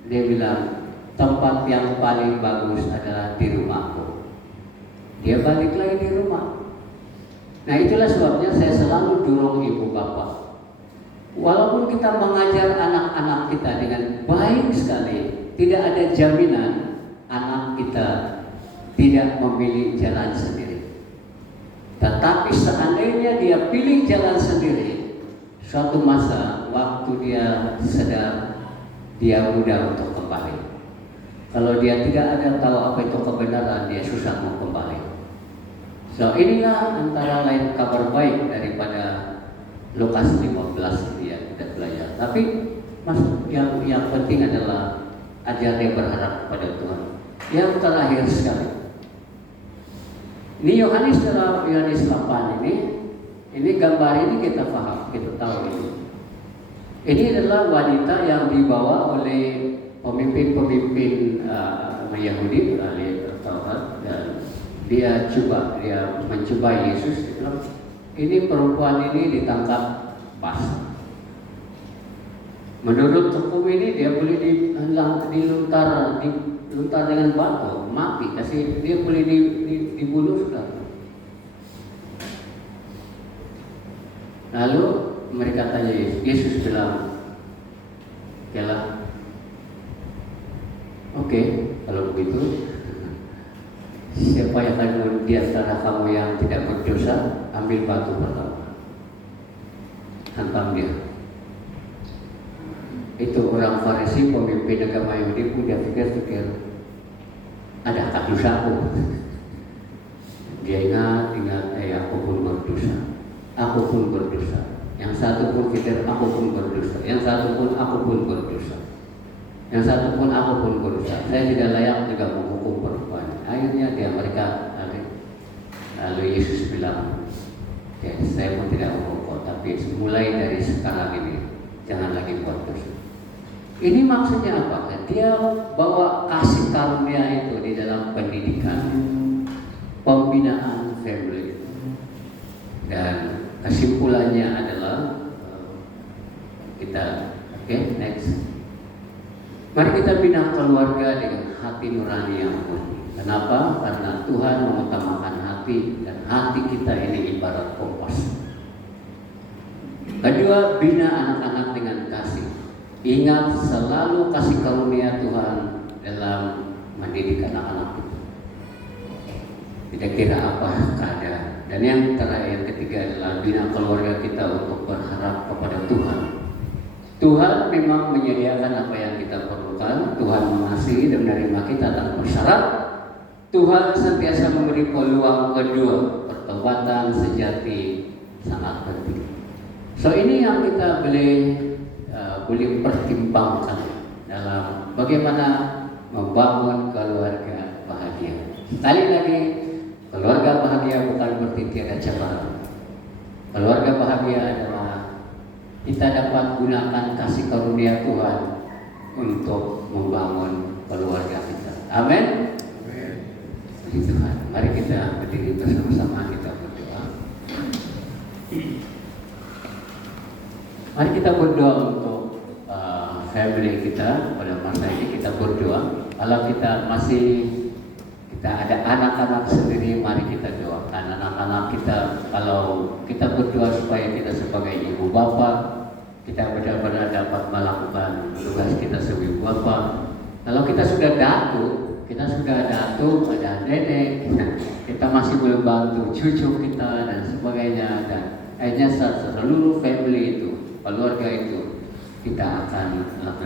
dia bilang tempat yang paling bagus adalah di rumahku. Dia balik lagi di rumah. Nah, itulah sebabnya saya selalu dorong ibu bapak. Walaupun kita mengajar anak-anak kita dengan baik sekali, tidak ada jaminan anak kita tidak memilih jalan sendiri. Tetapi seandainya dia pilih jalan sendiri, suatu masa waktu dia sedar, dia mudah untuk kembali. Kalau dia tidak ada tahu apa itu kebenaran, dia susah mau kembali. So inilah antara lain kabar baik daripada Lukas 15 ini yang kita belajar. Tapi yang penting adalah ajar dia berharap kepada Tuhan. Yang terakhir sekali, ini Yohanes 8 ini gambar ini kita paham, kita tahu ini. Ini adalah wanita yang dibawa oleh pemimpin-pemimpin Yahudi ahli Taurat, dan dia mencoba Yesus. Dia bilang, ini perempuan ini ditangkap basah. Menurut hukum ini dia boleh diluntar dengan batu, mati. Kasih dia boleh dibunuh sudah. Lalu mereka tanya Yesus bilang, "Yalah, oke, kalau begitu, siapa yang akan di antara kamu yang tidak berdosa, ambil batu pertama, hantam dia." Itu orang Farisi, pemimpin agama Yahudi pun dia pikir, adakah dosaku? Dia ingat, aku pun berdosa. Aku pun berdosa. Yang satu pun pikir, aku pun berdosa. Yang satu pun, aku pun berdosa. Yang satu pun, aku pun berdosa. Saya tidak layak juga menghukum perempuan. Akhirnya mereka lalu Yesus bilang, ya, saya pun tidak menghukum, tapi mulai dari sekarang ini jangan lagi buat dosa. Ini maksudnya apa? Dia bawa kasih karunia itu di dalam pendidikan, pembinaan family. Dan kesimpulannya adalah kita, next. Mari kita bina keluarga dengan hati nurani yang murni. Kenapa? Karena Tuhan mengutamakan hati, dan hati kita ini ibarat kompas. Kedua, bina anak-anak dengan kasih. Ingat selalu kasih karunia Tuhan dalam mendidik anak-anak kita. Tidak kira apa keadaan. Dan yang terakhir, ketiga adalah bina keluarga kita untuk berharap kepada Tuhan. Tuhan memang menyediakan apa yang kita perlukan. Tuhan mengasihi dan menerima kita tanpa syarat. Tuhan sentiasa memberi peluang kedua. Pertobatan sejati sangat penting. So ini yang kita boleh pertimbangkan dalam bagaimana membangun keluarga bahagia. Sekali lagi, keluarga bahagia bukan berarti tiada cabaran. Keluarga bahagia adalah kita dapat gunakan kasih karunia Tuhan untuk membangun keluarga kita. Amin. Puji Tuhan. Mari kita berdiri bersama-sama, kita berdoa. Mari kita berdoa untuk family kita pada masa ini. Kita berdoa. Kalau kita ada anak-anak sendiri, mari kita doakan anak-anak kita. Kalau kita berdoa supaya kita sebagai ibu bapa, kita benar-benar dapat melakukan tugas kita sebagai ibu bapa. Kalau kita sudah datuk, ada nenek, kita masih belum bantu cucu kita dan sebagainya, dan akhirnya seluruh family itu, keluarga itu kita akan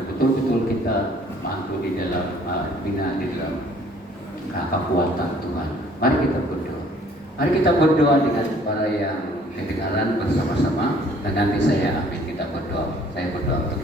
betul-betul kita mampu di dalam bina di dalam kekuatan Tuhan. Mari kita berdoa. Mari kita berdoa dengan para yang kedengaran bersama-sama, dan nanti saya amin kita berdoa. Saya berdoa untuk